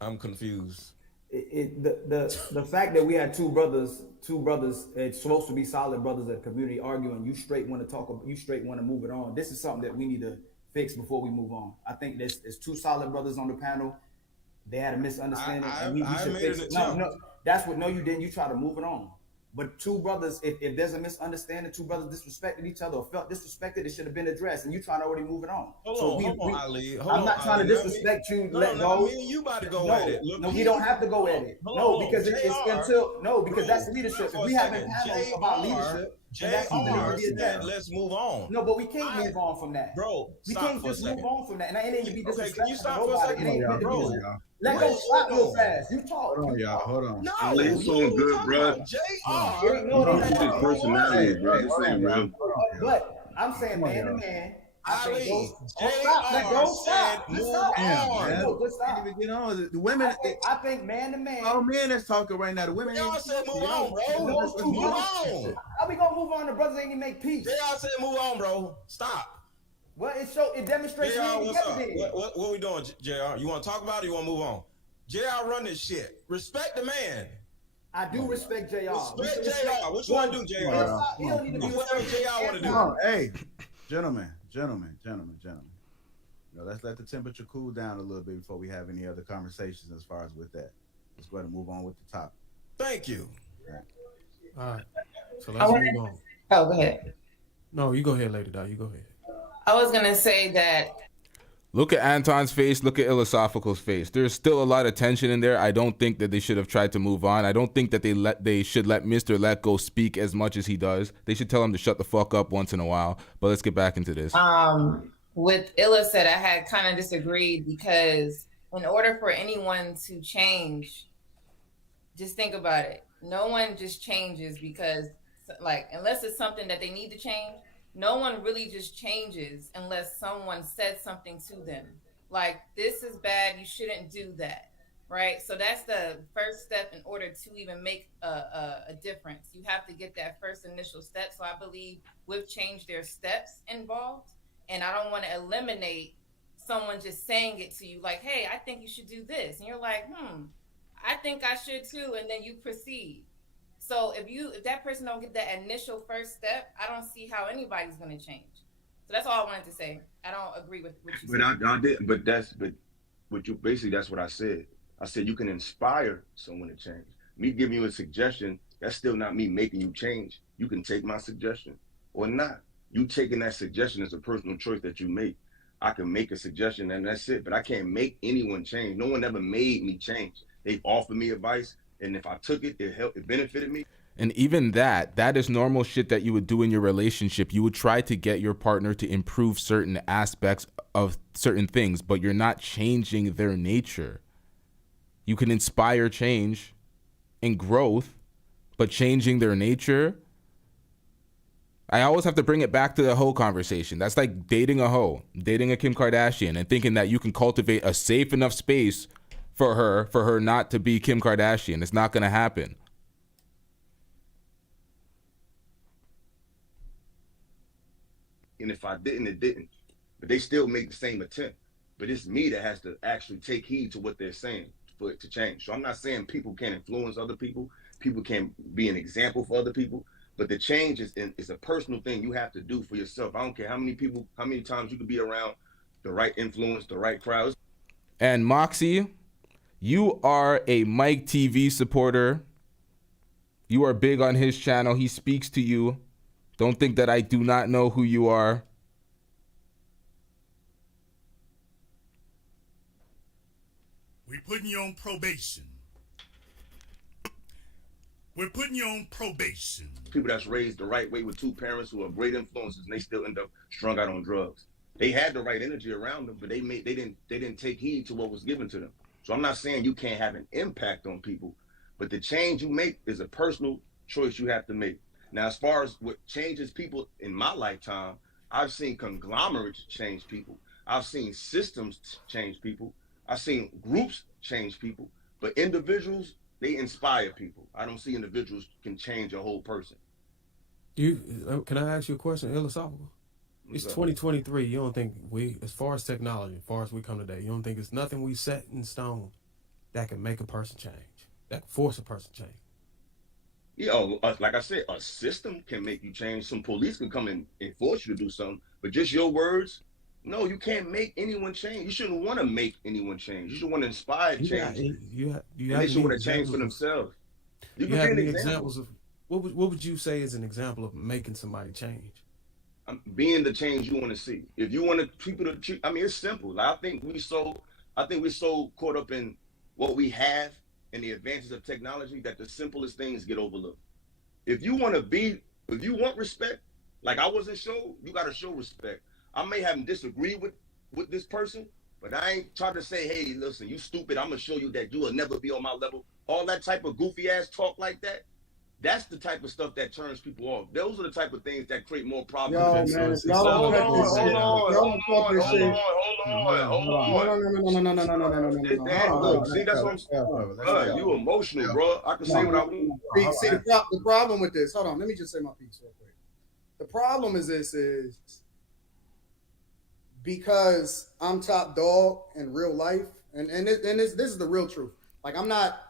I'm confused. The fact that we had two brothers, it's supposed to be solid brothers at community arguing, you straight want to move it on. This is something that we need to fix before we move on. I think there's two solid brothers on the panel. They had a misunderstanding, and we should fix it. No, you didn't. You try to move it on. But two brothers, if there's a misunderstanding, two brothers disrespected each other or felt disrespected, it should have been addressed, and you trying to already move it on. Hold on, Ali. I'm not trying to disrespect you. Let go. You about to go at it. No, we don't have to go at it. No, because because that's leadership. If we haven't panels about leadership, that's something that we did. Let's move on. No, but we can't move on from that, bro. We can't just move on from that, and it ain't to be disrespectful. Can you stop for a second, bro? Let go stop real fast. You talk. Hold on, y'all. Hold on. No, it's so good, bro. This is personality, bro. This ain't real. But I'm saying man to man. Ali, Stop. Get on. The women. I think man to man. All men that's talking right now. The women. Y'all said move on, bro. Move on. How we gonna move on? The brothers ain't even make peace. Y'all said move on, bro. Stop. Well, it demonstrates JR, what's up? What we doing, JR? You want to talk about it or you want to move on? JR, run this shit. Respect the man. I do respect JR. Respect JR. What you want to do, JR? He don't need to be whatever JR want to do. Oh, hey, gentlemen. Let's let the temperature cool down a little bit before we have any other conversations as far as with that. Let's go ahead and move on with the topic. Thank you. All right. So let's move on. Oh, go ahead. No, you go ahead, Lady Di. You go ahead. I was going to say that. Look at Anton's face. Look at Illosophical's face. There's still a lot of tension in there. I don't think that they should have tried to move on. I don't think that they should let Mr. Letko speak as much as he does. They should tell him to shut the fuck up once in a while. But let's get back into this. With Illa said, I had kind of disagreed because in order for anyone to change, just think about it. No one just changes because, like, unless it's something that they need to change, no one really just changes unless someone said something to them. Like, this is bad, you shouldn't do that, right? So that's the first step in order to even make a difference. You have to get that first initial step. So I believe with change, there's steps involved. And I don't want to eliminate someone just saying it to you like, hey, I think you should do this. And you're like, I think I should too. And then you proceed. So if that person don't get that initial first step, I don't see how anybody's gonna change. So that's all I wanted to say. I don't agree with what you said. I did, but what you basically, that's what I said. I said you can inspire someone to change. Me giving you a suggestion, that's still not me making you change. You can take my suggestion or not. You taking that suggestion is a personal choice that you make. I can make a suggestion and that's it, but I can't make anyone change. No one ever made me change. They've offered me advice, and if I took it, it helped, it benefited me. And even that is normal shit that you would do in your relationship. You would try to get your partner to improve certain aspects of certain things, but you're not changing their nature. You can inspire change and growth, but changing their nature, I always have to bring it back to the hoe conversation. That's like dating a hoe, dating a Kim Kardashian, and thinking that you can cultivate a safe enough space for her not to be Kim Kardashian. It's not going to happen. And if I didn't, it didn't. But they still make the same attempt. But it's me that has to actually take heed to what they're saying for it to change. So I'm not saying people can't influence other people. People can be an example for other people. But the change is a personal thing you have to do for yourself. I don't care how many people, how many times you could be around the right influence, the right crowds. And Moxie, you are a Mike TV supporter. You are big on his channel. He speaks to you. Don't think that I do not know who you are. We putting you on probation. We're putting you on probation. People that's raised the right way with two parents who are great influences, and they still end up strung out on drugs. They had the right energy around them, but they didn't take heed to what was given to them. So I'm not saying you can't have an impact on people, but the change you make is a personal choice you have to make. Now, as far as what changes people in my lifetime, I've seen conglomerates change people. I've seen systems change people. I've seen groups change people, but individuals, they inspire people. I don't see individuals can change a whole person. Can I ask you a question, philosophical? It's 2023. You don't think as far as technology, as far as we come today, you don't think it's nothing we set in stone that can make a person change, that can force a person to change? Yeah, like I said, a system can make you change. Some police can come and force you to do something, but just your words, no, you can't make anyone change. You shouldn't want to make anyone change. You should want to inspire change. You they should want to change for themselves. You have any examples of what would you say is an example of making somebody change? Being the change you want to see. If you want people to treat, I mean, it's simple. Like, I think we're so caught up in what we have and the advances of technology that the simplest things get overlooked. If you want respect, like I wasn't show, you got to show respect. I may have disagreed with this person, but I ain't trying to say, hey, listen, you stupid, I'm gonna show you that you will never be on my level. All that type of goofy ass talk like that, that's the type of stuff that turns people off. Those are the type of things that create more problems. Yo, man, if y'all don't cut this shit, y'all don't cut this shit. No. Look, see, that's what I'm saying. You emotional, bro. I can say what I want. See, the problem with this, hold on, let me just say my piece real quick. The problem is because I'm top dog in real life, and this is the real truth. Like I'm not.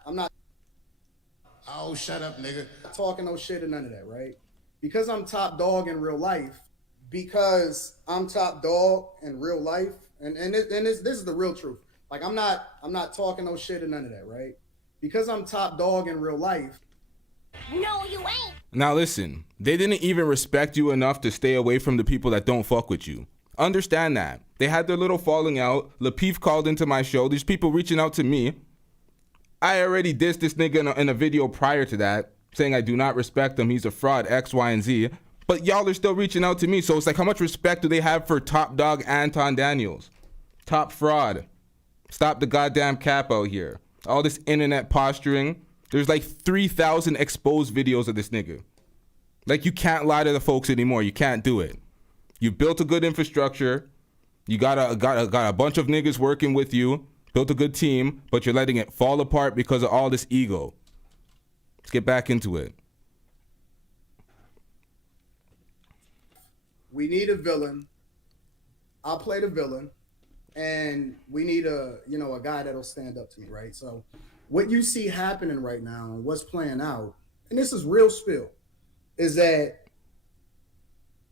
Oh, shut up, nigga. Talking no shit and none of that, right? Because I'm top dog in real life, and this is the real truth. Like I'm not talking no shit and none of that, right? Because I'm top dog in real life. No, you ain't. Now listen, they didn't even respect you enough to stay away from the people that don't fuck with you. Understand that. They had their little falling out. Lapeef called into my show. There's people reaching out to me. I already dissed this nigga in a video prior to that, saying I do not respect him. He's a fraud, X, Y, and Z. But y'all are still reaching out to me. So it's like, how much respect do they have for top dog Anton Daniels? Top fraud. Stop the goddamn cap out here. All this internet posturing. There's like 3,000 exposed videos of this nigga. Like, you can't lie to the folks anymore. You can't do it. You built a good infrastructure. You got a bunch of niggas working with you. Built a good team, but you're letting it fall apart because of all this ego. Let's get back into it. We need a villain. I'll play the villain, and we need a guy that'll stand up to me, right? So what you see happening right now and what's playing out and this is real spill, is that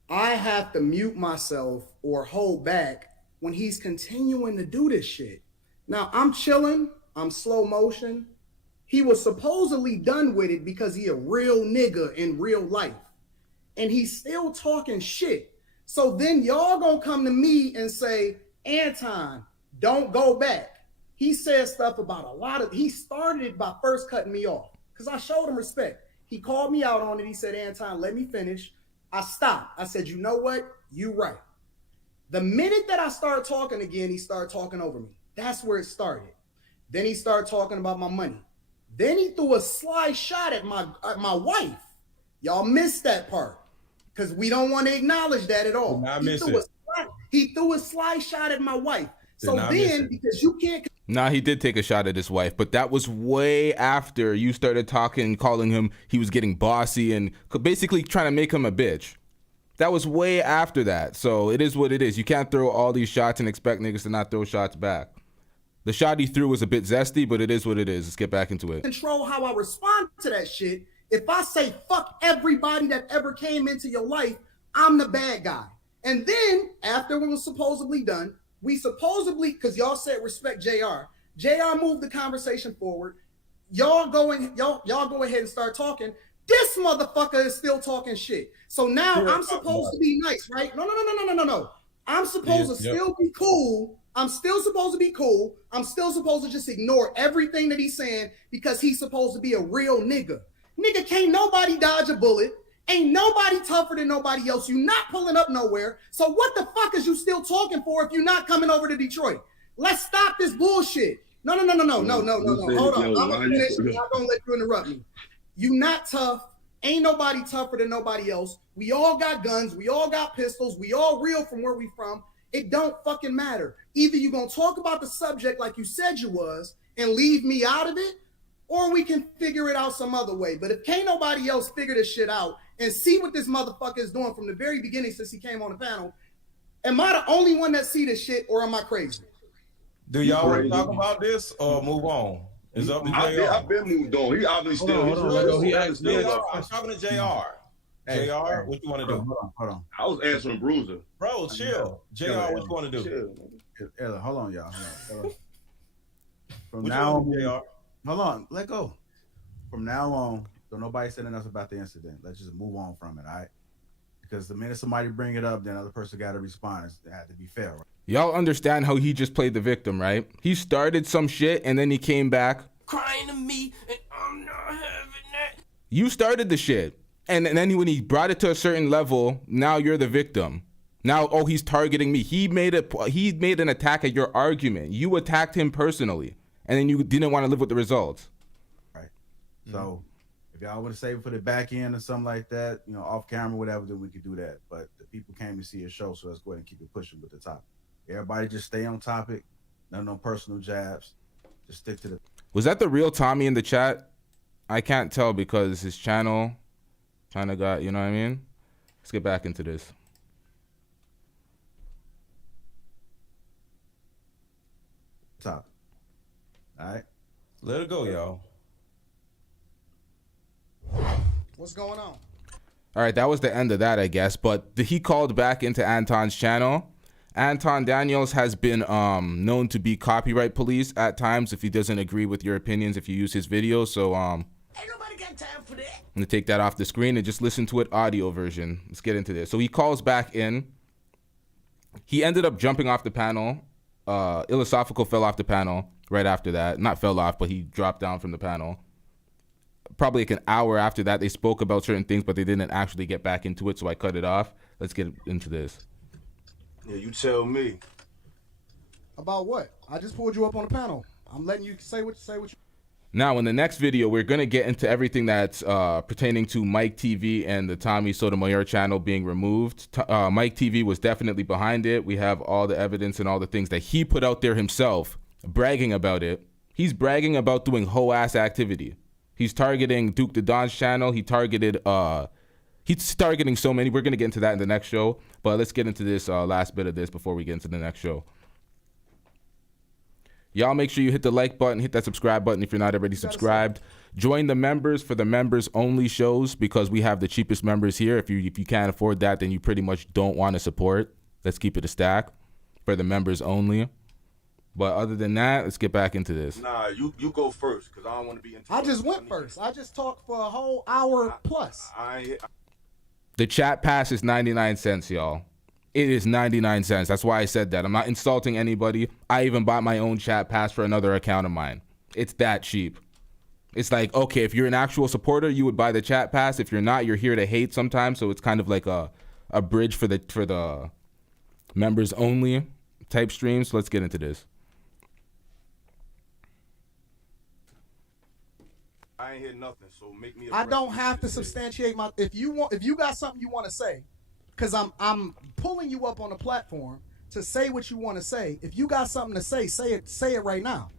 I have to mute myself or hold back when he's continuing to do this shit. Now, I'm chilling. I'm slow motion. He was supposedly done with it because he a real nigga in real life. And he's still talking shit. So then y'all gonna come to me and say, Anton, don't go back. He said stuff about he started it by first cutting me off because I showed him respect. He called me out on it. He said, Anton, let me finish. I stopped. I said, you know what? You right. The minute that I started talking again, he started talking over me. That's where it started. Then he started talking about my money. Then he threw a sly shot at my wife. Y'all missed that part because we don't want to acknowledge that at all. He threw a sly shot at my wife. So then, because you can't. Nah, he did take a shot at his wife, but that was way after you started talking, calling him, he was getting bossy and basically trying to make him a bitch. That was way after that. So it is what it is. You can't throw all these shots and expect niggas to not throw shots back. The shot he threw was a bit zesty, but it is what it is. Let's get back into it. Control how I respond to that shit. If I say fuck everybody that ever came into your life, I'm the bad guy. And then after we were supposedly done, we supposedly, because y'all said respect JR. JR moved the conversation forward. Y'all go ahead and start talking. This motherfucker is still talking shit. So now I'm supposed to be nice, right? No. I'm supposed to still be cool. I'm still supposed to be cool. I'm still supposed to just ignore everything that he's saying because he's supposed to be a real nigga. Nigga, can't nobody dodge a bullet. Ain't nobody tougher than nobody else. You not pulling up nowhere. So what the fuck is you still talking for if you're not coming over to Detroit? Let's stop this bullshit. No. Hold on. I'm gonna finish. I'm not gonna let you interrupt me. You not tough. Ain't nobody tougher than nobody else. We all got guns. We all got pistols. We all real from where we from. It don't fucking matter. Either you gonna talk about the subject like you said you was and leave me out of it, or we can figure it out some other way. But if can't nobody else figure this shit out and see what this motherfucker is doing from the very beginning since he came on the panel, am I the only one that see this shit or am I crazy? Do y'all want to talk about this or move on? It's up to JR. I've been moved on. He obviously still. I'm talking to JR. Hey, JR, what you want to do? Hold on. I was answering Bruiser. Bro, chill. JR, what you want to do? Hold on, y'all. Hold on. From What now on, JR? hold on. Let go. From now on, don't nobody say nothing else about the incident. Let's just move on from it, all right? Because the minute somebody bring it up, then other person got to respond. It had to be fair, right? Y'all understand how he just played the victim, right? He started some shit and then he came back Crying to me, and I'm not having that. You started the shit. And then when he brought it to a certain level, now you're the victim. Now, oh, he's targeting me. He made an attack at your argument. You attacked him personally. And then you didn't want to live with the results. Right. So if y'all want to save it for the back end or something like that, you know, off camera, whatever, then we could do that. But the people came to see a show, so let's go ahead and keep it pushing with the topic. Everybody just stay on topic. No personal jabs. Just stick to the... Was that the real Tommy in the chat? I can't tell because his channel kind of got, you know what I mean? Let's get back into this. Topic. All right. Let it go, y'all. What's going on? All right, that was the end of that, I guess. But he called back into Anton's channel. Anton Daniels has been known to be copyright police at times if he doesn't agree with your opinions if you use his videos. So Ain't nobody got time for that. I'm gonna take that off the screen and just listen to it audio version. Let's get into this. So he calls back in. He ended up jumping off the panel. Philosophical fell off the panel right after that. Not fell off, but he dropped down from the panel. Probably like an hour after that, they spoke about certain things, but they didn't actually get back into it, so I cut it off. Let's get into this. Yeah, you tell me. About what? I just pulled you up on the panel. I'm letting you say what you. Now, in the next video, we're going to get into everything that's pertaining to Mike TV and the Tommy Sotomayor channel being removed. Mike TV was definitely behind it. We have all the evidence and all the things that he put out there himself, bragging about it. He's bragging about doing hoe-ass activity. He's targeting Duke the Don's channel. He's targeting so many. We're going to get into that in the next show. But let's get into this last bit of this before we get into the next show. Y'all make sure you hit the like button, hit that subscribe button if you're not already subscribed. Join the members for the members only shows because we have the cheapest members here. If you can't afford that, then you pretty much don't want to support. Let's keep it a stack for the members only. But other than that, let's get back into this. Nah, you go first because I don't want to be. I just went first. I just talked for a whole hour plus. The chat pass is 99 cents, y'all. It is 99 cents. That's why I said that. I'm not insulting anybody. I even bought my own chat pass for another account of mine. It's that cheap. It's like, okay, if you're an actual supporter, you would buy the chat pass. If you're not, you're here to hate sometimes. So it's kind of like a bridge for the members only type streams. So let's get into this. I ain't hear nothing, so make me. I don't have to substantiate my. If you got something you want to say, because I'm pulling you up on a platform to say what you want to say. If you got something to say it right now.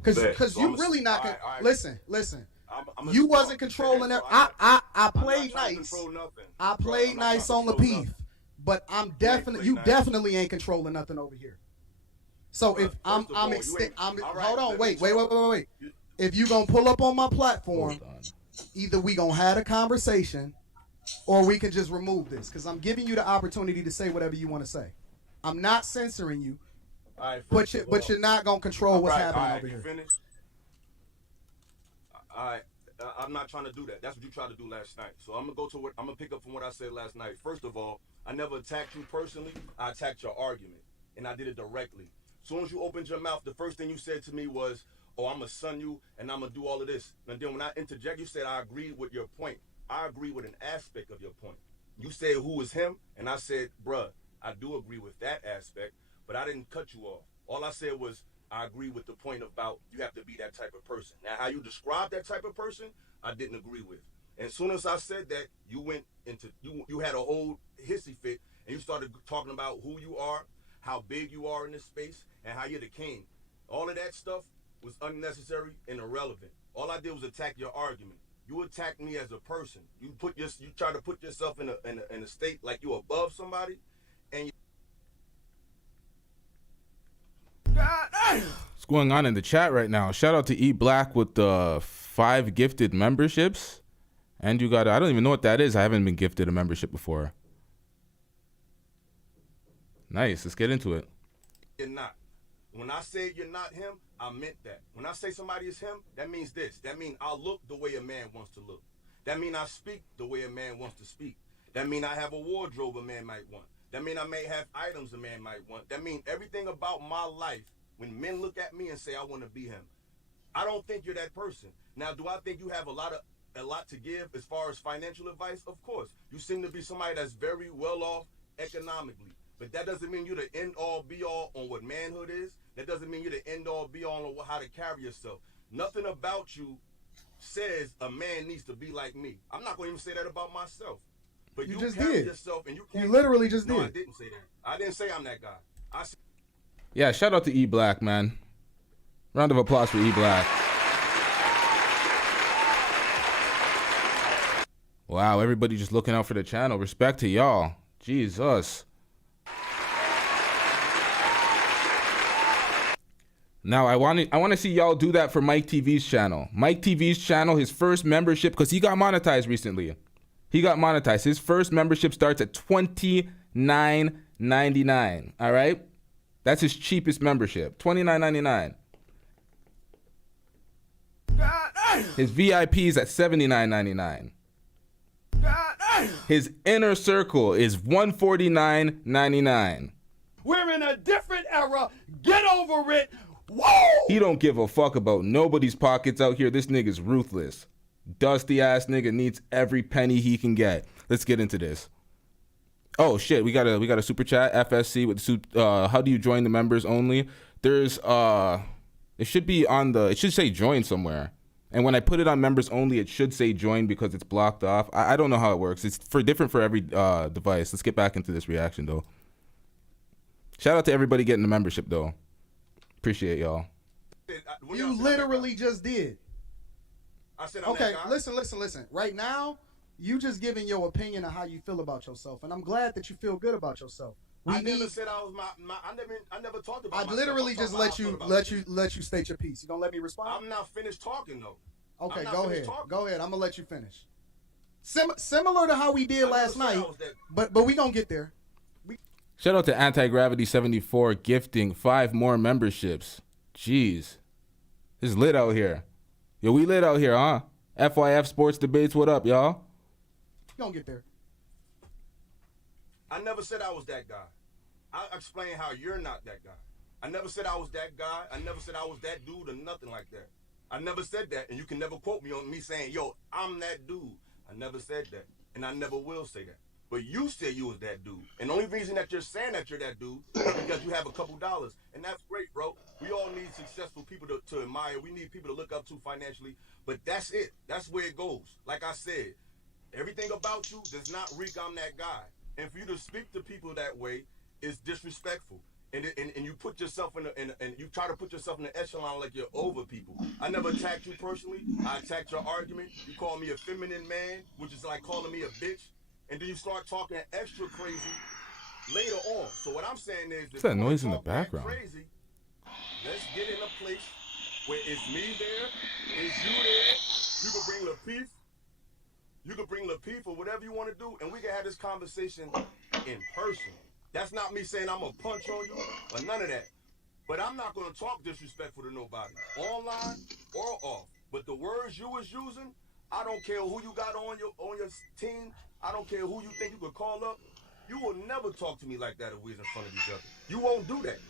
Because you really not gonna listen. You wasn't controlling it. I played nice. I played nice on Lapeef, but you definitely ain't controlling nothing over here. So if I'm hold on, wait. If you gonna pull up on my platform, either we gonna have a conversation, or we can just remove this. Because I'm giving you the opportunity to say whatever you want to say. I'm not censoring you. Right, but you're not gonna control what's happening over here. Finished? I'm not trying to do that. That's what you tried to do last night. So I'm gonna pick up from what I said last night. First of all, I never attacked you personally. I attacked your argument, and I did it directly. As soon as you opened your mouth, the first thing you said to me was, "Oh, I'm gonna son you, and I'm gonna do all of this." And then when I interject, you said, "I agree with your point." I agree with an aspect of your point. You said, "Who is him?" And I said, "Bruh, I do agree with that aspect." But I didn't cut you off. All I said was, I agree with the point about you have to be that type of person. Now, how you describe that type of person, I didn't agree with. And as soon as I said that, you went into, you had a whole hissy fit, and you started talking about who you are, how big you are in this space, and how you're the king. All of that stuff was unnecessary and irrelevant. All I did was attack your argument. You attacked me as a person. You try to put yourself in a state like you're above somebody, and What's going on in the chat right now? Shout out to E Black with the 5 gifted memberships. And you got, I don't even know what that is. I haven't been gifted a membership before. Nice. Let's get into it. You're not. When I say you're not him, I meant that. When I say somebody is him, that means this. That means I look the way a man wants to look. That means I speak the way a man wants to speak. That means I have a wardrobe a man might want. That means I may have items a man might want. That means everything about my life, when men look at me and say, I want to be him, I don't think you're that person. Now, do I think you have a lot to give as far as financial advice? Of course. You seem to be somebody that's very well off economically. But that doesn't mean you're the end-all, be-all on what manhood is. That doesn't mean you're the end-all, be-all on how to carry yourself. Nothing about you says a man needs to be like me. I'm not going to even say that about myself. But you just carry did. yourself and you can't. You literally just did. No, I didn't say that. I didn't say I'm that guy. Yeah, shout out to E Black, man. Round of applause for E Black. Wow, everybody just looking out for the channel. Respect to y'all. Jesus. Now, I want to see y'all do that for Mike TV's channel. Mike TV's channel, his first membership, because he got monetized recently. He got monetized. His first membership starts at $29.99. All right? That's his cheapest membership. $29.99. His VIP is at $79.99. His inner circle is $149.99. We're in a different era. Get over it. Whoa! He don't give a fuck about nobody's pockets out here. This nigga's ruthless. Dusty ass nigga needs every penny he can get. Let's get into this. Oh shit, we got a super chat. FSC with how do you join the members only? There's it should be on it should say join somewhere. And when I put it on members only, it should say join because it's blocked off. I don't know how it works. It's different for every device. Let's get back into this reaction though. Shout out to everybody getting the membership though. Appreciate y'all. You literally just did. I said, okay, listen. Right now, you just giving your opinion on how you feel about yourself, and I'm glad that you feel good about yourself. Never said I was I never talked about. I literally just let you state your piece. You gonna let me respond? I'm not finished talking though. Okay, I'm not go finished ahead. talking. Go ahead. I'm gonna let you finish. Similar to how we did last night, but we gonna get there. Shout out to Anti-Gravity 74 gifting 5 more memberships. Jeez. It's lit out here. Yo, we lit out here, huh? FYF Sports Debates, what up, y'all? We gonna get there. I never said I was that guy. I explain how you're not that guy. I never said I was that guy. I never said I was that dude or nothing like that. I never said that, and you can never quote me on me saying, yo, I'm that dude. I never said that, and I never will say that. But you said you was that dude. And the only reason that you're saying that you're that dude is because you have a couple dollars. And that's great, bro. We all need successful people to admire. We need people to look up to financially. But that's it. That's where it goes. Like I said, everything about you does not reek I'm that guy. And for you to speak to people that way is disrespectful. And you put yourself and you try to put yourself in the echelon like you're over people. I never attacked you personally. I attacked your argument. You call me a feminine man, which is like calling me a bitch. And then you start talking extra crazy later on. So what I'm saying is, what's that noise in the background? Crazy, let's get in a place where it's me there, it's you there. You can bring Lapeef. You can bring Lapeef or whatever you want to do, and we can have this conversation in person. That's not me saying I'm gonna punch on you or none of that. But I'm not gonna talk disrespectful to nobody, online or off. But the words you was using, I don't care who you got on your team. I don't care who you think you could call up. You will never talk to me like that if we was in front of each other. You won't do that.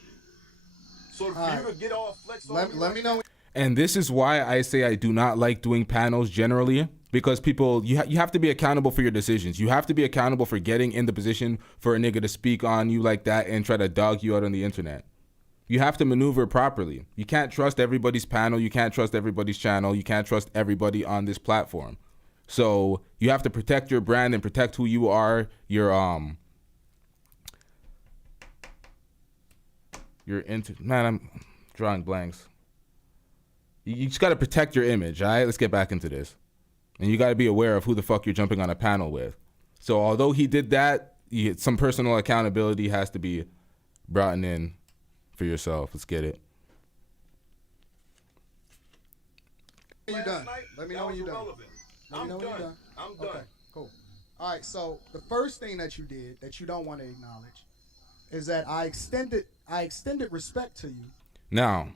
So for you to get all flex on Let me know. And this is why I say I do not like doing panels generally, because people, you have to be accountable for your decisions. You have to be accountable for getting in the position for a nigga to speak on you like that and try to dog you out on the internet. You have to maneuver properly. You can't trust everybody's panel. You can't trust everybody's channel. You can't trust everybody on this platform. So you have to protect your brand and protect who you are. Man, I'm drawing blanks. You just got to protect your image, all right? Let's get back into this. And you got to be aware of who the fuck you're jumping on a panel with. So although he did that, some personal accountability has to be brought in for yourself. Let's get it. When you done. Let me know when you're done. I'm done. I'm done. Okay, cool. All right, so the first thing that you did that you don't want to acknowledge is that I extended respect to you. Now,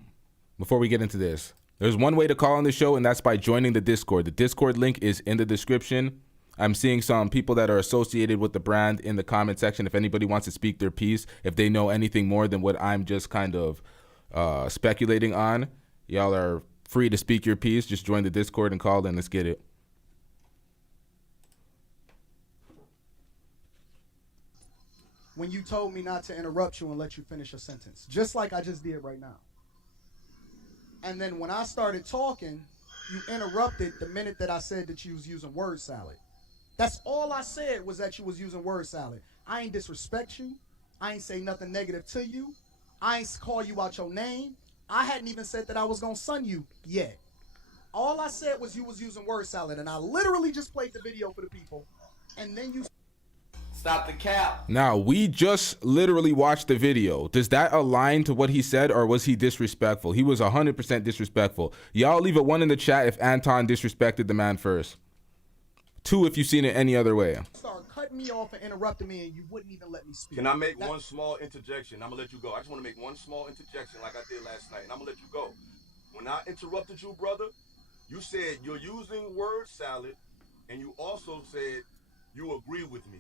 before we get into this, there's one way to call on the show, and that's by joining the Discord. The Discord link is in the description. I'm seeing some people that are associated with the brand in the comment section. If anybody wants to speak their piece, if they know anything more than what I'm just kind of speculating on, y'all are free to speak your piece. Just join the Discord and call in. Let's get it. When you told me not to interrupt you and let you finish a sentence, just like I just did right now. And then when I started talking, you interrupted the minute that I said that you was using word salad. That's all I said, was that you was using word salad. I ain't disrespect you. I ain't say nothing negative to you. I ain't call you out your name. I hadn't even said that I was gonna sun you yet. All I said was you was using word salad, and I literally just played the video for the people, and then you stop the cap. Now, we just literally watched the video. Does that align to what he said, or was he disrespectful? He was 100% disrespectful. Y'all leave a 1 in the chat if Anton disrespected the man first. 2 if you've seen it any other way. Start cutting me off and interrupting me, and you wouldn't even let me speak. Can I make one small interjection? I'm gonna let you go. I just want to make one small interjection like I did last night, and I'm gonna let you go. When I interrupted you, brother, you said you're using word salad, and you also said you agree with me.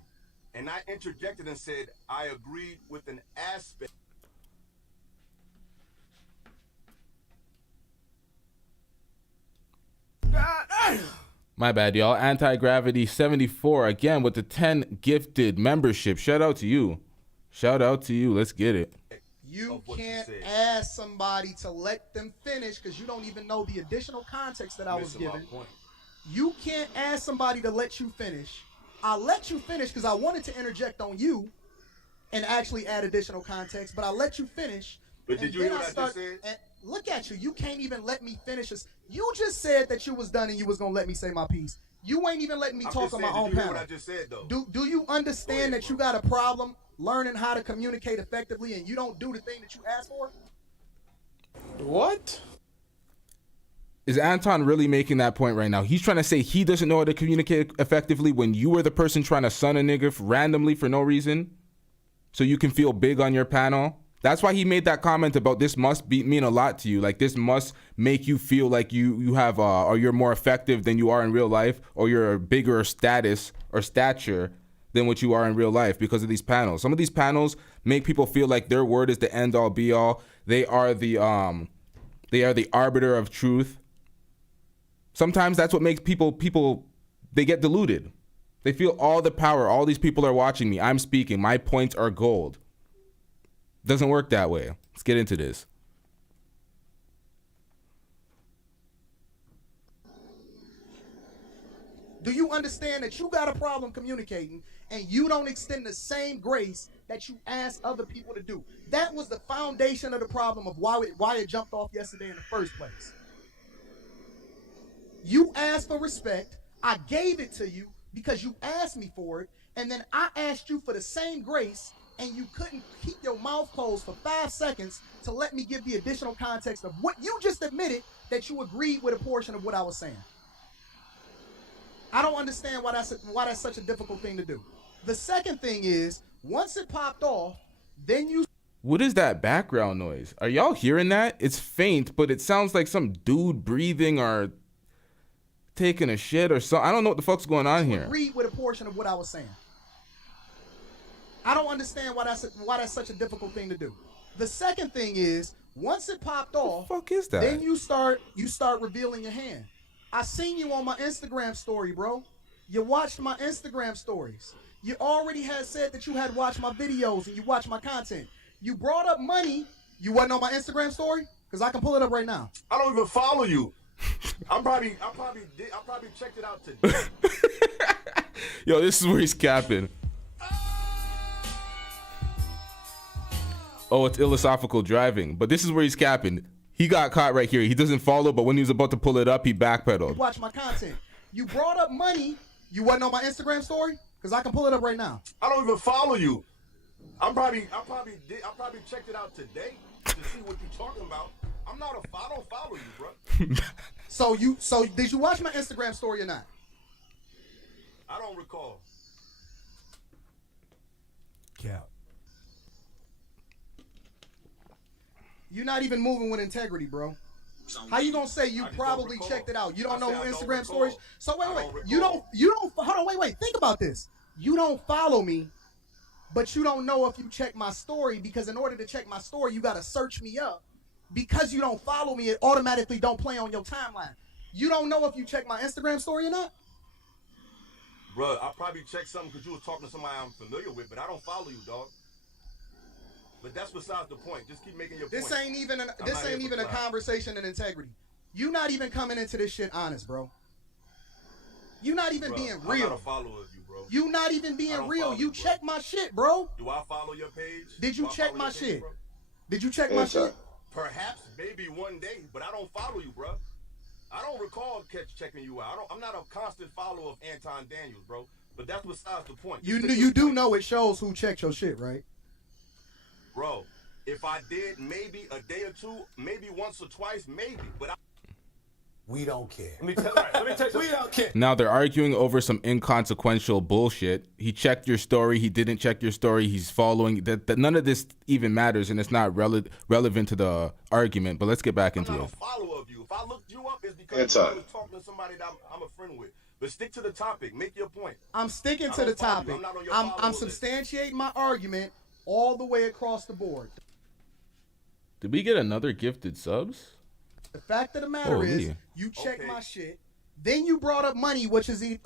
And I interjected and said I agreed with an aspect. My bad, y'all. Anti-Gravity 74 again with the 10 gifted membership. Shout out to you. Shout out to you. Let's get it. You can't ask somebody to let them finish because you don't even know the additional context that I was given. You can't ask somebody to let you finish. I let you finish because I wanted to interject on you and actually add additional context, but I let you finish. But did you hear what I just said? Look at you. You can't even let me finish this. You just said that you was done and you was going to let me say my piece. You ain't even letting me talk on my own panel. Did you hear what I just said, though? Do you understand that you got a problem learning how to communicate effectively and you don't do the thing that you asked for? What? Is Anton really making that point right now? He's trying to say he doesn't know how to communicate effectively when you were the person trying to son a nigga randomly for no reason, so you can feel big on your panel. That's why he made that comment about this must mean a lot to you. Like, this must make you feel like you have or you're more effective than you are in real life, or you're a bigger status or stature than what you are in real life because of these panels. Some of these panels make people feel like their word is the end all be all. They are the arbiter of truth. Sometimes that's what makes people they get deluded. They feel all the power. All these people are watching me. I'm speaking. My points are gold. Doesn't work that way. Let's get into this. Do you understand that you got a problem communicating and you don't extend the same grace that you ask other people to do? That was the foundation of the problem of why it jumped off yesterday in the first place. You asked for respect. I gave it to you because you asked me for it. And then I asked you for the same grace, and you couldn't keep your mouth closed for 5 seconds to let me give the additional context of what you just admitted that you agreed with a portion of what I was saying. I don't understand why that's such a difficult thing to do. The second thing is, once it popped off, then you... What is that background noise? Are y'all hearing that? It's faint, but it sounds like some dude breathing or taking a shit or something. I don't know what the fuck's going on here. Agreed with a portion of what I was saying. I don't understand why that's such a difficult thing to do. The second thing is, once it popped off, the fuck is that? Then you start revealing your hand. I seen you on my Instagram story, bro. You watched my Instagram stories. You already had said that you had watched my videos and you watched my content. You brought up money. You wasn't on my Instagram story? Because I can pull it up right now. I don't even follow you. I probably checked it out today. Yo, this is where he's capping. Oh, it's philosophical driving. But this is where he's capping. He got caught right here. He doesn't follow, but when he was about to pull it up, he backpedaled. You watch my content. You brought up money. You wasn't on my Instagram story? Because I can pull it up right now. I don't even follow you. I probably checked it out today to see what you're talking about. I don't follow you, bro. So did you watch my Instagram story or not? I don't recall. Cap. You're not even moving with integrity, bro. How you gonna say you probably checked it out? You don't know who Instagram stories? So wait. You don't hold on, wait. Think about this. You don't follow me, but you don't know if you check my story, because in order to check my story, you gotta search me up. Because you don't follow me, it automatically don't play on your timeline. You don't know if you check my Instagram story or not? Bro, I probably checked something because you was talking to somebody I'm familiar with, but I don't follow you, dog. But that's besides the point. Just keep making your point. This ain't even a conversation in integrity. You not even coming into this shit honest, bro. You not even being real. I'm not a follower of you, bro. You not even being real. You check my shit, bro. Do I follow your page? Did you check my shit? Did you check my shit? Perhaps, maybe one day, but I don't follow you, bro. I don't recall checking you out. I'm not a constant follower of Anton Daniels, bro. But that's besides the point. You do know it shows who checked your shit, right? Bro, if I did, maybe a day or two, maybe once or twice, maybe. But we don't care. Let me tell you, we don't care. Now they're arguing over some inconsequential bullshit. He checked your story. He didn't check your story. He's following that. None of this even matters, and it's not relevant to the argument. But let's get back into it. I'm not a follower of you. If I looked you up, it's because I was talking to somebody that I'm a friend with. But stick to the topic. Make your point. I'm sticking to the topic. I'm substantiating my argument all the way across the board. Did we get another gifted subs? The fact of the matter is, you checked my shit. Then you brought up money, which isn't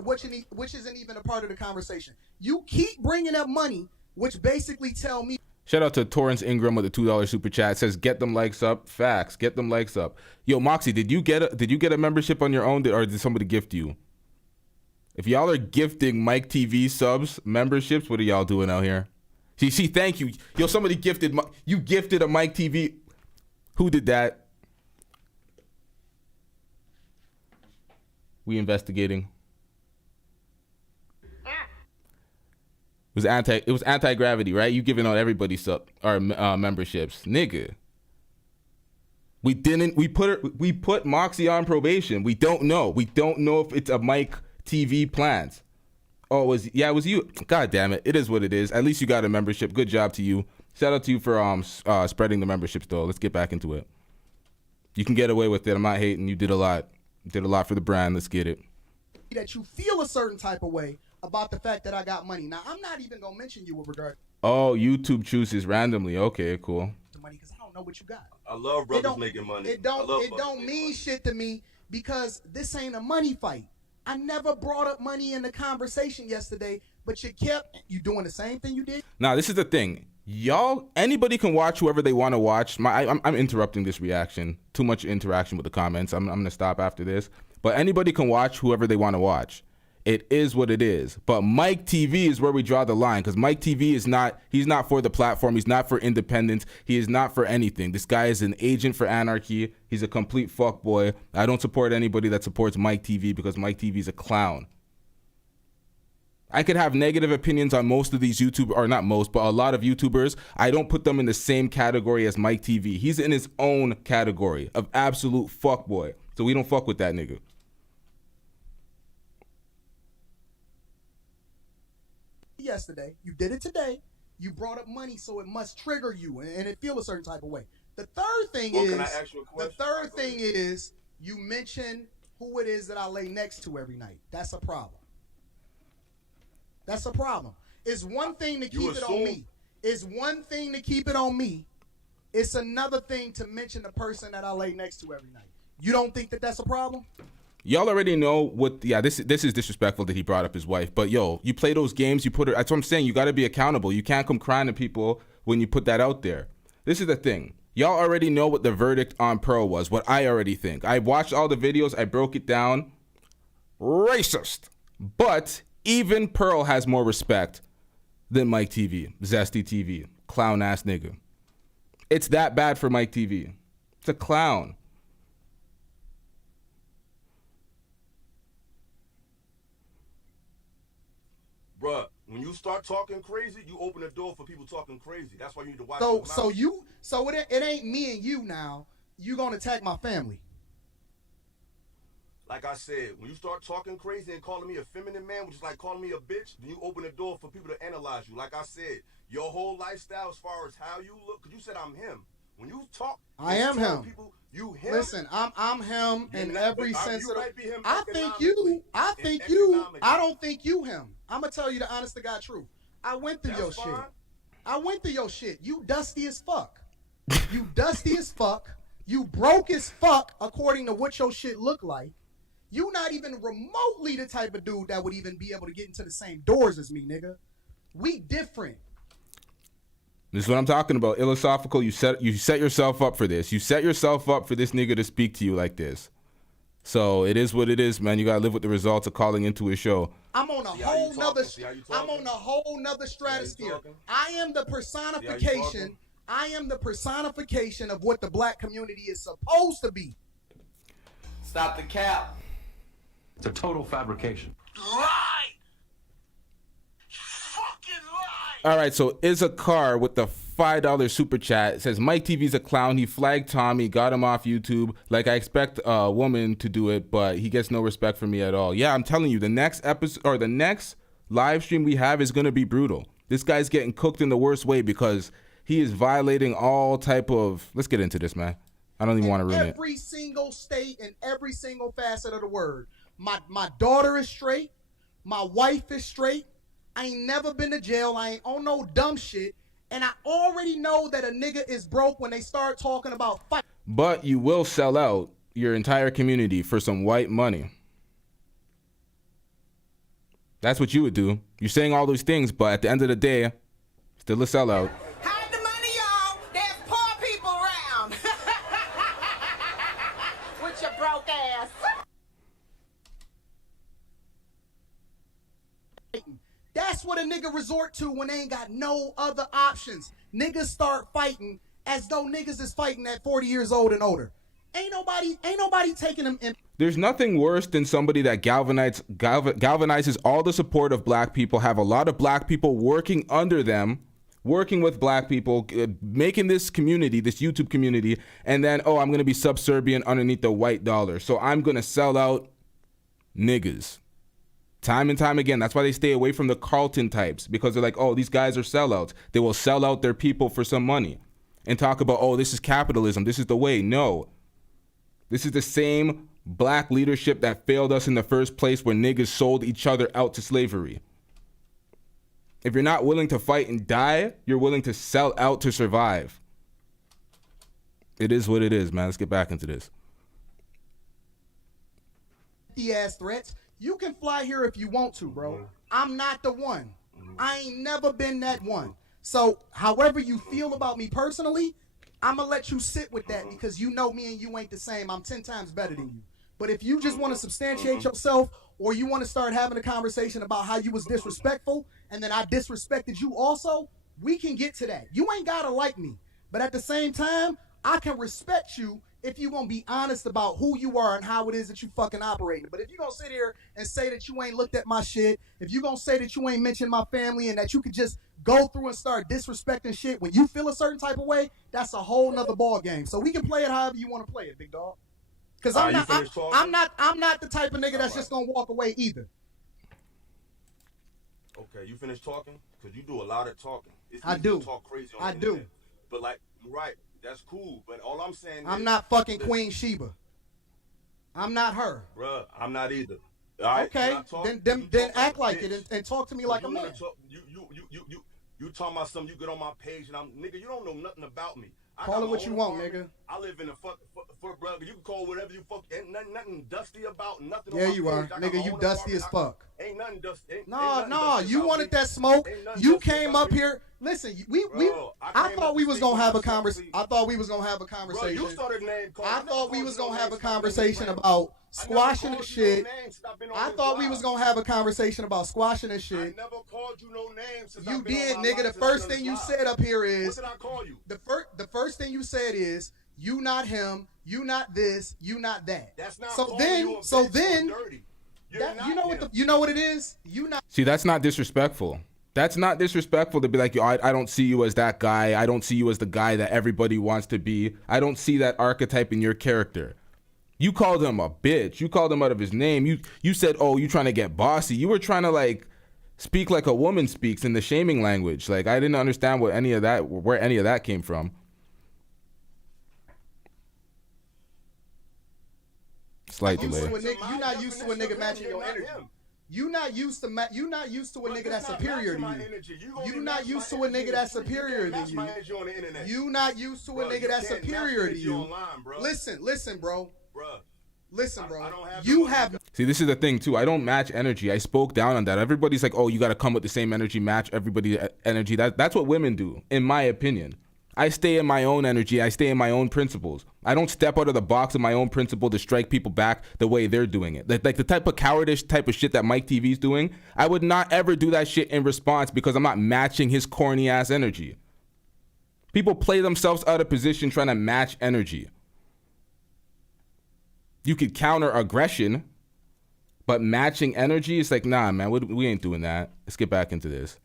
even a part of the conversation. You keep bringing up money, which basically tell me. Shout out to Torrance Ingram with the $2 super chat. It says get them likes up. Facts. Get them likes up. Yo, Moxie, did you get a membership on your own, or did somebody gift you? If y'all are gifting Mike TV subs memberships, what are y'all doing out here? See, thank you. Yo, somebody gifted a Mike TV. Who did that? We investigating. It was anti-gravity, right? You giving out everybody memberships, nigga. We didn't. We put Moxie on probation. We don't know. We don't know if it's a Mike TV plans. Oh, it was you. God damn it. It is what it is. At least you got a membership. Good job to you. Shout out to you for spreading the memberships though. Let's get back into it. You can get away with it. I'm not hating. You did a lot. You did a lot for the brand. Let's get it. That you feel a certain type of way about the fact that I got money. Now, I'm not even gonna mention you with regard Oh, YouTube chooses randomly. Okay, cool. to money because I don't know what you got. I love brothers making money. It don't mean shit to me because this ain't a money fight. I never brought up money in the conversation yesterday, but you doing the same thing you did. Now, this is the thing. Y'all, anybody can watch whoever they want to watch. I'm interrupting this reaction. Too much interaction with the comments. I'm going to stop after this. But anybody can watch whoever they want to watch. It is what it is. But Mike TV is where we draw the line because Mike TV he's not for the platform. He's not for independence. He is not for anything. This guy is an agent for anarchy. He's a complete fuckboy. I don't support anybody that supports Mike TV because Mike TV is a clown. I could have negative opinions on most of these YouTubers, or not most, but a lot of YouTubers. I don't put them in the same category as Mike TV. He's in his own category of absolute fuckboy. So we don't fuck with that nigga. Yesterday, you did it today. You brought up money, so it must trigger you, and it feel a certain type of way. The third thing is you mention who it is that I lay next to every night. That's a problem. That's a problem. It's one thing to keep it on me. It's one thing to keep it on me. It's another thing to mention the person that I lay next to every night. You don't think that that's a problem? Y'all already know what. Yeah, this is disrespectful that he brought up his wife. But yo, you play those games. You put it. That's what I'm saying. You got to be accountable. You can't come crying to people when you put that out there. This is the thing. Y'all already know what the verdict on Pearl was. What I already think. I watched all the videos. I broke it down. Racist. But even Pearl has more respect than Mike TV, Zesty TV, clown ass nigga. It's that bad for Mike TV. It's a clown. Bruh, when you start talking crazy, you open the door for people talking crazy. That's why you need to watch. So it ain't me and you now. You gonna attack my family? Like I said, when you start talking crazy and calling me a feminine man, which is like calling me a bitch, then you open the door for people to analyze you. Like I said, your whole lifestyle as far as how you look, because you said I'm him. When you talk, I am him. People, you him. Listen, I'm him in every sense of the. I think economically. you. I don't think you him. I'm gonna tell you the honest to God truth. I went through your shit. I went through your shit. You dusty as fuck. You dusty as fuck. You broke as fuck according to what your shit looked like. You not even remotely the type of dude that would even be able to get into the same doors as me, nigga. We different. This is what I'm talking about. Philosophical, you set yourself up for this. You set yourself up for this nigga to speak to you like this. So it is what it is, man. You gotta live with the results of calling into a show. I'm on a whole nother stratosphere. I am the personification. I am the personification of what the black community is supposed to be. Stop the cap. It's a total fabrication. Lie! Fucking lie! All right, so is a car with the $5 super chat. It says Mike TV's a clown. He flagged Tommy, got him off YouTube. Like I expect a woman to do it, but he gets no respect from me at all. Yeah, I'm telling you, the next episode or the next live stream we have is gonna be brutal. This guy's getting cooked in the worst way because he is violating all type of. Let's get into this, man. I don't even want to ruin it. Every single state and every single facet of the word. My daughter is straight. My wife is straight. I ain't never been to jail. I ain't on no dumb shit. And I already know that a nigga is broke when they start talking about fight. But you will sell out your entire community for some white money. That's what you would do. You're saying all those things, but at the end of the day, still a sellout. Hide the money, y'all. There's poor people around. With your broke ass. That's what a nigga resort to when they ain't got no other options. Niggas start fighting as though niggas is fighting at 40 years old and older. Ain't nobody taking them in. There's nothing worse than somebody that galvanizes all the support of black people, have a lot of black people working under them working with black people, making this community, this YouTube community, and then, oh, I'm going to be subservient underneath the white dollar. So I'm going to sell out niggas. Time and time again. That's why they stay away from the Carlton types, because they're like, oh, these guys are sellouts. They will sell out their people for some money and talk about, oh, this is capitalism. This is the way. No. This is the same black leadership that failed us in the first place, where niggas sold each other out to slavery. If you're not willing to fight and die, you're willing to sell out to survive. It is what it is, man. Let's get back into this. Ass threats. You can fly here if you want to, bro. I'm not the one. I ain't never been that one. So, however you feel about me personally, I'm gonna let you sit with that, because you know me and you ain't the same. I'm 10 times better than you. But if you just want to substantiate yourself, or you want to start having a conversation about how you was disrespectful and then I disrespected you also, we can get to that. You ain't gotta like me. But at the same time, I can respect you if you gonna be honest about who you are and how it is that you fucking operating. But if you gonna sit here and say that you ain't looked at my shit, if you gonna say that you ain't mentioned my family, and that you could just go through and start disrespecting shit when you feel a certain type of way, that's a whole nother ball game. So we can play it however you want to play it, big dog. Because I'm not the type of nigga that's just gonna walk away either. Okay, you finished talking? Because you do a lot of talking. It's I easy do. to talk crazy on I the do. internet. But like, right, that's cool. But all I'm saying I'm is, not fucking Queen Sheba. I'm not her. Bruh, I'm not either. All right, Okay, then act like it and talk to me like a man. You talking about something, you get on my page, and I'm, nigga, you don't know nothing about me. Call it what you want, nigga. I live in a brother. You can call whatever you fuck. Ain't nothing dusty about nothing. Yeah, on my you page. are, nigga. You dusty as fuck. Ain't nothing dusty. No, you wanted that smoke. You came up here. Listen, I thought we was gonna have a conversation. I thought we was gonna have a conversation. Bro, you started name calling. I thought we was gonna have a conversation about squashing the shit. I thought we was gonna have a conversation about squashing the shit. I never called you no names. You did, nigga. The first thing you said up here is. What did I call you? The first thing you said is, you not him, you not this, you not that. That's not so then you know what it is? You not. See, that's not disrespectful. That's not disrespectful to be like, yo, I don't see you as that guy. I don't see you as the guy that everybody wants to be. I don't see that archetype in your character. You called him a bitch. You called him out of his name. You said, oh, you trying to get bossy. You were trying to like speak like a woman speaks in the shaming language. Like, I didn't understand where any of that came from. Slight delay. You're not used to a nigga matching your energy. You not used to a nigga that's superior to you. You not used to a nigga that's superior than you. You not used to a nigga that's superior to you. Listen, bro. Listen, bro. You have. See, this is the thing too. I don't match energy. I spoke down on that. Everybody's like, oh, you got to come with the same energy, match everybody's energy. That's what women do, in my opinion. I stay in my own energy. I stay in my own principles. I don't step out of the box of my own principle to strike people back the way they're doing it. Like the type of cowardice type of shit that Mike TV's doing, I would not ever do that shit in response, because I'm not matching his corny ass energy. People play themselves out of position trying to match energy. You could counter aggression, but matching energy, it's like, nah, man, we ain't doing that. Let's get back into this.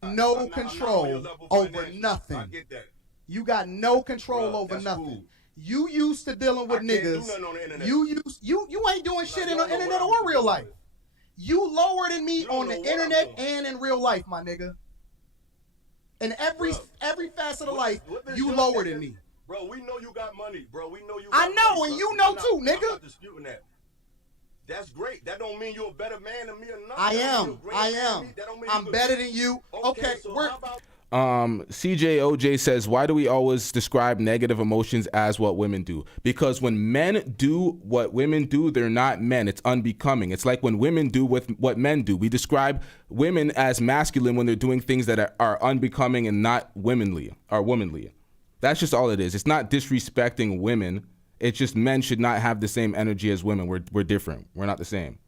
No control over nothing. I get that. You got no control over nothing. Cool. You used to dealing with niggas. You ain't doing shit in the internet or real life. You lower than me on the internet and in real life, my nigga. In every facet of life, you lower than me. Bro, we know you got money, bro. We know you. I know, and you know too, nigga. I'm not disputing that. That's great. That don't mean you're a better man than me or not. I am. I'm better than you. Okay, so we're. how about CJOJ says, why do we always describe negative emotions as what women do? Because when men do what women do, they're not men. It's unbecoming. It's like when women do what men do. We describe women as masculine when they're doing things that are unbecoming and not womanly or womanly. That's just all it is. It's not disrespecting women. It's just men should not have the same energy as women. We're different. We're not the same.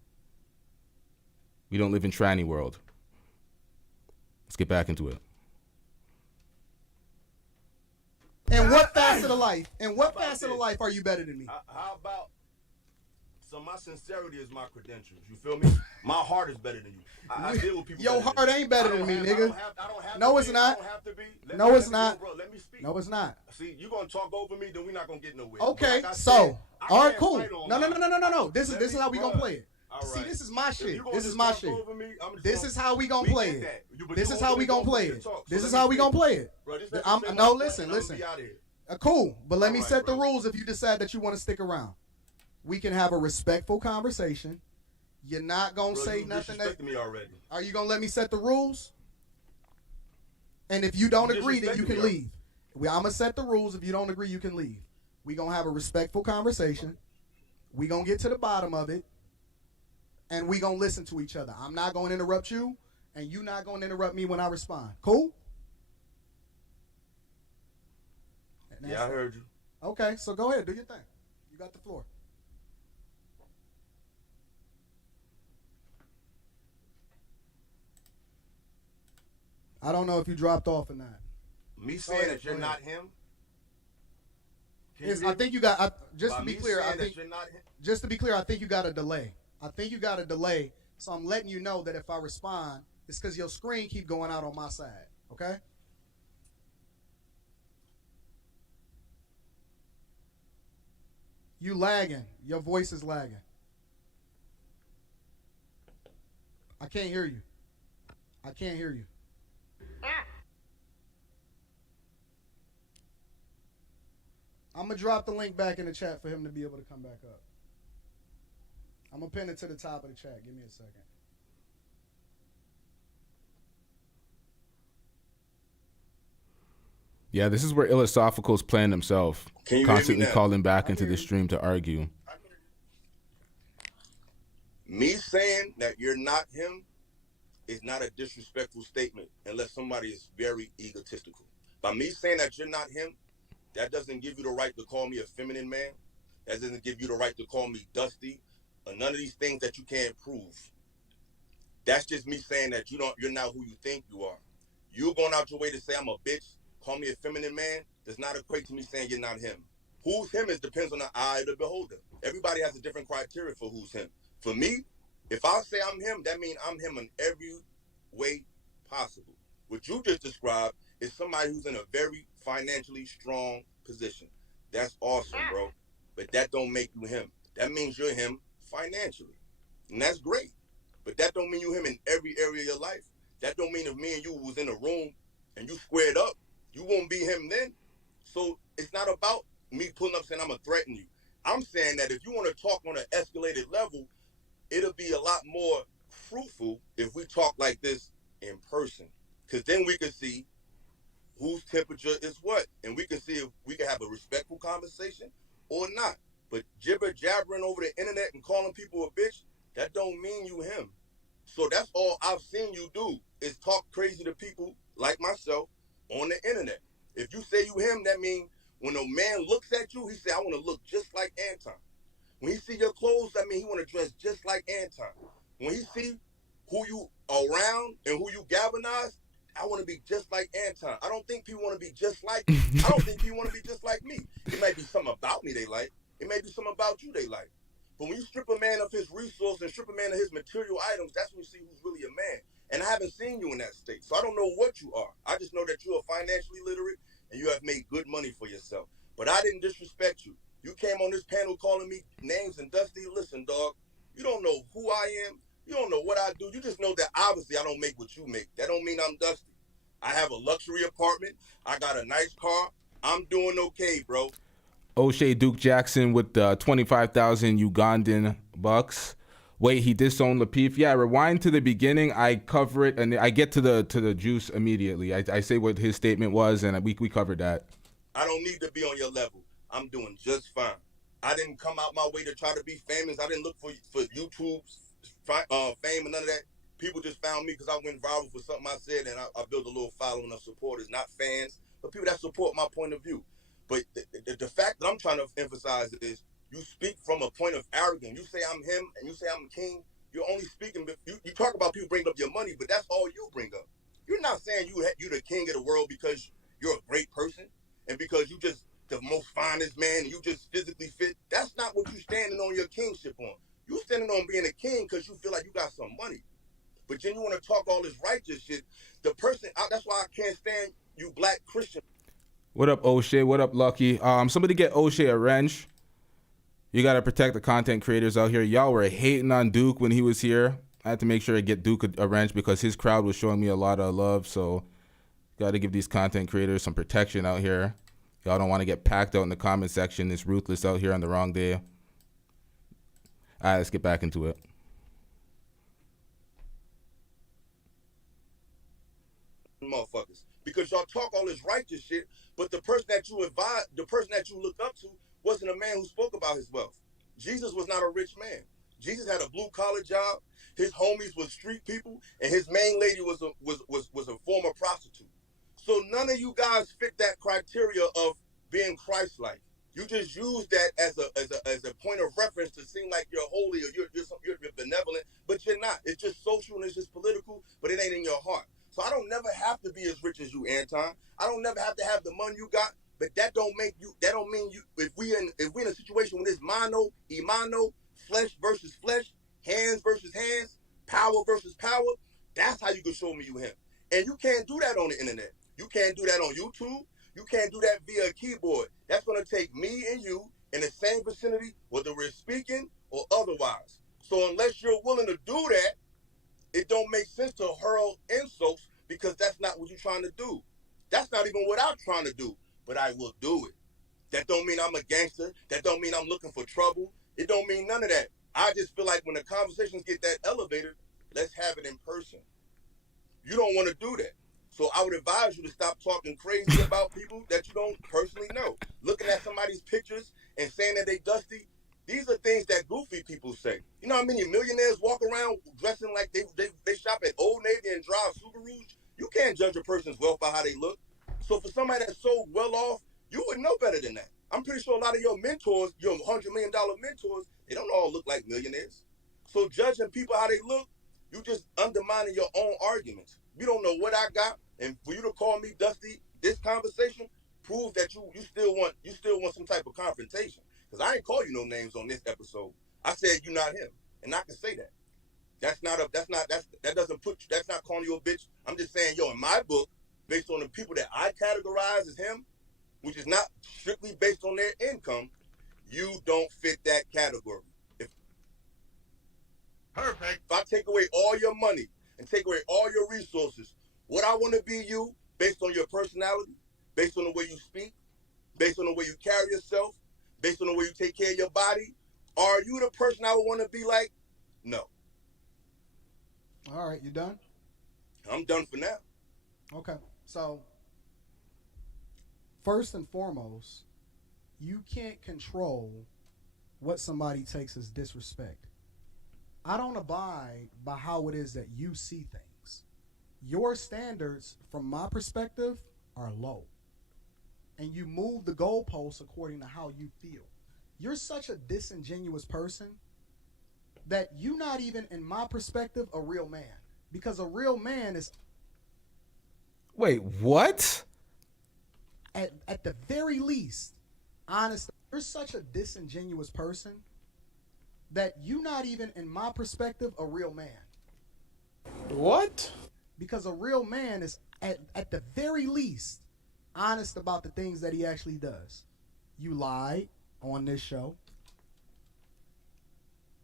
We don't live in tranny world. Let's get back into it. In what facet of life? In what facet of life are you better than me? how about son, my sincerity is my credentials. You feel me? My heart is better than you. I deal with people. Your heart ain't better than me, nigga. No, it's not. No, it's not. Let me speak. No, it's not. See, you gonna talk over me, then we're not gonna get nowhere. Okay, so all right, cool. No. This is how we gonna play it. See, this is my shit. This is my shit. This is how we gonna play it. This is how we gonna play it. This is how we gonna play it. No, listen. Cool, but let me set the rules. If you decide that you want to stick around, we can have a respectful conversation. You're not gonna say nothing that. Me already. Are you gonna let me set the rules? And if you don't agree, then you can leave. I'm gonna set the rules. If you don't agree, you can leave. We gonna have a respectful conversation. We gonna get to the bottom of it, and we gonna listen to each other. I'm not gonna interrupt you, and you not gonna interrupt me when I respond. Cool? Yeah, I heard you. Okay, so go ahead, do your thing. You got the floor. I don't know if you dropped off or not. Me saying that you're not him. I think you got. Just to be clear, I think. Just to be clear, I think you got a delay. So I'm letting you know that if I respond, it's because your screen keep going out on my side. Okay. You lagging. Your voice is lagging. I can't hear you. I'm going to drop the link back in the chat for him to be able to come back up. I'm going to pin it to the top of the chat. Give me a second. Yeah, this is where Philosophical's playing himself, constantly calling back into the stream to argue. Me saying that you're not him is not a disrespectful statement unless somebody is very egotistical. By me saying that you're not him, that doesn't give you the right to call me a feminine man. That doesn't give you the right to call me dusty, or none of these things that you can't prove. That's just me saying that you're not who you think you are. You going out your way to say I'm a bitch, call me a feminine man, does not equate to me saying you're not him. Who's him depends on the eye of the beholder. Everybody has a different criteria for who's him. For me, if I say I'm him, that means I'm him in every way possible. What you just described is somebody who's in a very financially strong position. That's awesome, bro. But that don't make you him. That means you're him financially. And that's great. But that don't mean you him in every area of your life. That don't mean if me and you was in a room and you squared up, you won't be him then. So it's not about me pulling up saying I'm going to threaten you. I'm saying that if you want to talk on an escalated level, it'll be a lot more fruitful if we talk like this in person. Because then we can see whose temperature is what. And we can see if we can have a respectful conversation or not. But jibber-jabbering over the internet and calling people a bitch, that don't mean you him. So that's all I've seen you do is talk crazy to people like myself on the internet. If you say you him, that means when a man looks at you, he say, I want to look just like Anton. When he see your clothes, that means he want to dress just like Anton. When he see who you around and who you galvanize, I want to be just like Anton. I don't think people want to be just like me. I don't think people want to be just like me. It may be something about me they like. It may be something about you they like. But when you strip a man of his resource and strip a man of his material items, that's when you see who's really a man. And I haven't seen you in that state. So I don't know what you are. I just know that you are financially literate and you have made good money for yourself. But I didn't disrespect you. You came on this panel calling me names and Dusty. Listen, dog, you don't know who I am. You don't know what I do. You just know that obviously I don't make what you make. That don't mean I'm Dusty. I have a luxury apartment. I got a nice car. I'm doing okay, bro. O'Shea Duke Jackson with 25,000 Ugandan bucks. Wait, he disowned Lapeef. Yeah, rewind to the beginning. I cover it, and I get to the juice immediately. I say what his statement was, and we covered that. I don't need to be on your level. I'm doing just fine. I didn't come out my way to try to be famous. I didn't look for YouTube's fame and none of that. People just found me because I went viral for something I said, and I built a little following of supporters, not fans, but people that support my point of view. But the fact that I'm trying to emphasize is you speak from a point of arrogance. You say I'm him and you say I'm king. You're only speaking, you talk about people bring up your money, but that's all you bring up. You're not saying you're the king of the world because you're a great person and because you just the most finest man and you just physically fit. That's not what you're standing on your kingship on. You standing on being a king because you feel like you got some money. But then you want to talk all this righteous shit. The person, that's why I can't stand you black Christian. What up, O'Shea? What up, Lucky? Somebody get O'Shea a wrench. You got to protect the content creators out here. Y'all were hating on Duke when he was here. I had to make sure I get Duke a wrench because his crowd was showing me a lot of love. So got to give these content creators some protection out here. Y'all don't want to get packed out in the comment section. It's ruthless out here on the wrong day. All right, let's get back into it. Motherfuckers. Because y'all talk all this righteous shit, but the person that you advise, the person that you look up to wasn't a man who spoke about his wealth. Jesus was not a rich man. Jesus had a blue collar job. His homies was street people, and his main lady was a former prostitute. So none of you guys fit that criteria of being Christ-like. You just use that as a point of reference to seem like you're holy or you're benevolent, but you're not. It's just social and it's just political, but it ain't in your heart. So I don't never have to be as rich as you, Anton. I don't never have to have the money you got, but that don't mean you. If we in a situation when it's mano, imano, flesh versus flesh, hands versus hands, power versus power, that's how you can show me you him. And you can't do that on the internet. You can't do that on YouTube. You can't do that via a keyboard. That's going to take me and you in the same vicinity, whether we're speaking or otherwise. So unless you're willing to do that, it don't make sense to hurl insults because that's not what you're trying to do. That's not even what I'm trying to do, but I will do it. That don't mean I'm a gangster. That don't mean I'm looking for trouble. It don't mean none of that. I just feel like when the conversations get that elevated, let's have it in person. You don't want to do that. So I would advise you to stop talking crazy about people that you don't personally know. Looking at somebody's pictures and saying that they dusty, these are things that goofy people say. You know how many millionaires walk around dressing like they shop at Old Navy and drive Subarus? You can't judge a person's wealth by how they look. So for somebody that's so well off, you would know better than that. I'm pretty sure a lot of your mentors, your $100 million mentors, they don't all look like millionaires. So judging people how they look, you just undermining your own arguments. You don't know what I got, and for you to call me dusty, this conversation proves that you still want some type of confrontation. Because I ain't call you no names on this episode. I said you're not him, and I can say that. That's not calling you a bitch. I'm just saying, yo, in my book, based on the people that I categorize as him, which is not strictly based on their income, you don't fit that category. Perfect. If I take away all your money and take away all your resources, would I want to be you based on your personality, based on the way you speak, based on the way you carry yourself, based on the way you take care of your body? Are you the person I would want to be like? No. All right, you done? I'm done for now. Okay. So, first and foremost, you can't control what somebody takes as disrespect. I don't abide by how it is that you see things. Your standards, from my perspective, are low. And you move the goalposts according to how you feel. You're such a disingenuous person that you're not even, in my perspective, a real man. Because a real man is... Wait, what? At the very least, honestly, you're such a disingenuous person that you're not even, in my perspective, a real man. What? Because a real man is, at the very least, honest about the things that he actually does. You lied on this show.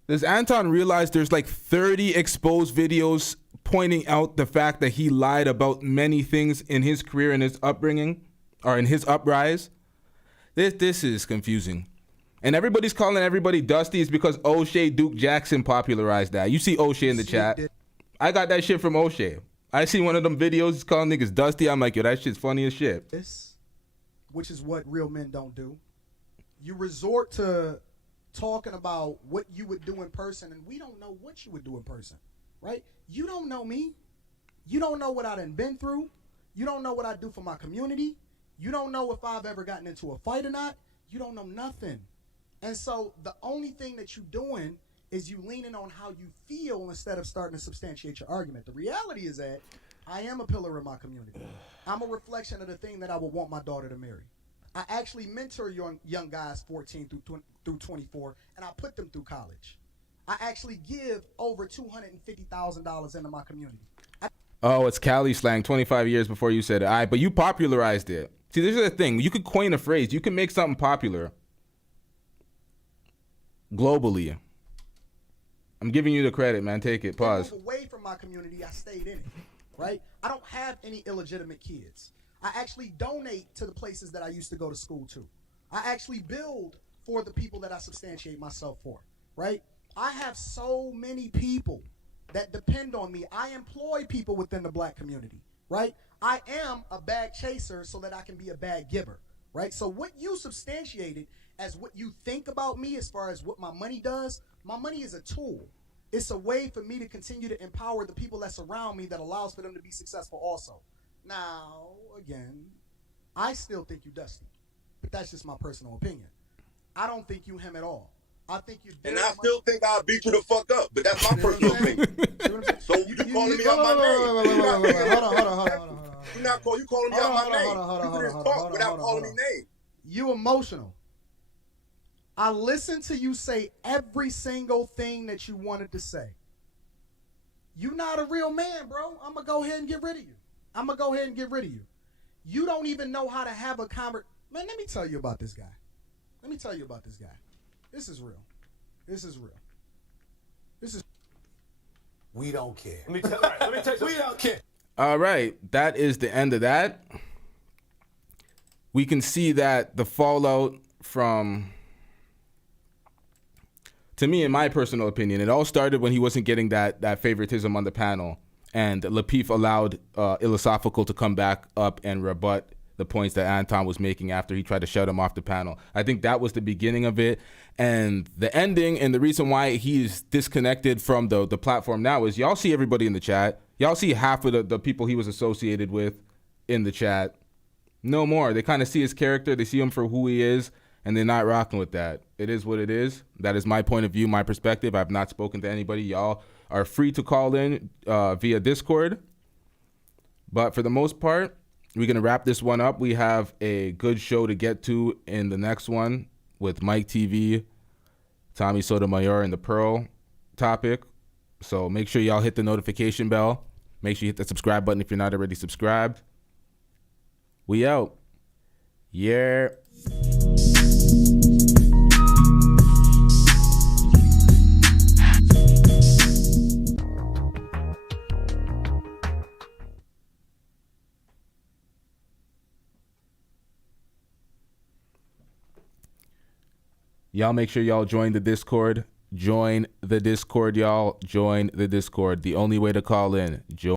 Does Anton realize there's like 30 exposed videos pointing out the fact that he lied about many things in his career and his upbringing, or in his uprise? This is confusing. And everybody's calling everybody dusty is because O'Shea Duke Jackson popularized that. You see O'Shea in the chat. I got that shit from O'Shea. I seen one of them videos, he's calling niggas dusty. I'm like, yo, that shit's funny as shit. Which is what real men don't do. You resort to talking about what you would do in person, and we don't know what you would do in person, right? You don't know me. You don't know what I done been through. You don't know what I do for my community. You don't know if I've ever gotten into a fight or not. You don't know nothing. And so the only thing that you're doing is you leaning on how you feel instead of starting to substantiate your argument. The reality is that I am a pillar in my community. I'm a reflection of the thing that I would want my daughter to marry. I actually mentor young guys 14 through 24, and I put them through college. I actually give over $250,000 into my community. Oh, it's Cali slang 25 years before you said it. All right, but you popularized it. See, this is the thing. You could coin a phrase. You can make something popular globally. I'm giving you the credit, man. Take it. Pause. Move away from my community, I stayed in it, right? I don't have any illegitimate kids. I actually donate to the places that I used to go to school to. I actually build for the people that I substantiate myself for, right? I have so many people that depend on me. I employ people within the black community, right? I am a bag chaser so that I can be a bag giver, right? So what you substantiated as what you think about me as far as what my money does, my money is a tool. It's a way for me to continue to empower the people that surround me that allows for them to be successful also. Now, again, I still think you dusty, but that's just my personal opinion. I don't think you him at all. I think you. And I still think I'll beat you the fuck up, but that's my personal opinion. So you calling me out my name? Hold on. You're not calling. You calling me out my name? You can just talk without calling me name. You emotional. I listened to you say every single thing that you wanted to say. You not a real man, bro. I'm gonna go ahead and get rid of you. You don't even know how to have a conversation. Man, let me tell you about this guy. This is real. We don't care. Let me tell you. We don't care. All right, that is the end of that. We can see that the fallout from, to me, in my personal opinion, it all started when he wasn't getting that favoritism on the panel, and Lapeef allowed Philosophical to come back up and rebut the points that Anton was making after he tried to shut him off the panel. I think that was the beginning of it. And the ending and the reason why he's disconnected from the platform now is y'all see everybody in the chat. Y'all see half of the people he was associated with in the chat. No more. They kind of see his character. They see him for who he is, and they're not rocking with that. It is what it is. That is my point of view, my perspective. I've not spoken to anybody. Y'all are free to call in via Discord. But for the most part, we're going to wrap this one up. We have a good show to get to in the next one with Mike TV, Tommy Sotomayor, and the Pearl topic. So make sure y'all hit the notification bell. Make sure you hit the subscribe button if you're not already subscribed. We out. Yeah. Y'all make sure y'all join the Discord. Join the Discord, y'all. Join the Discord. The only way to call in.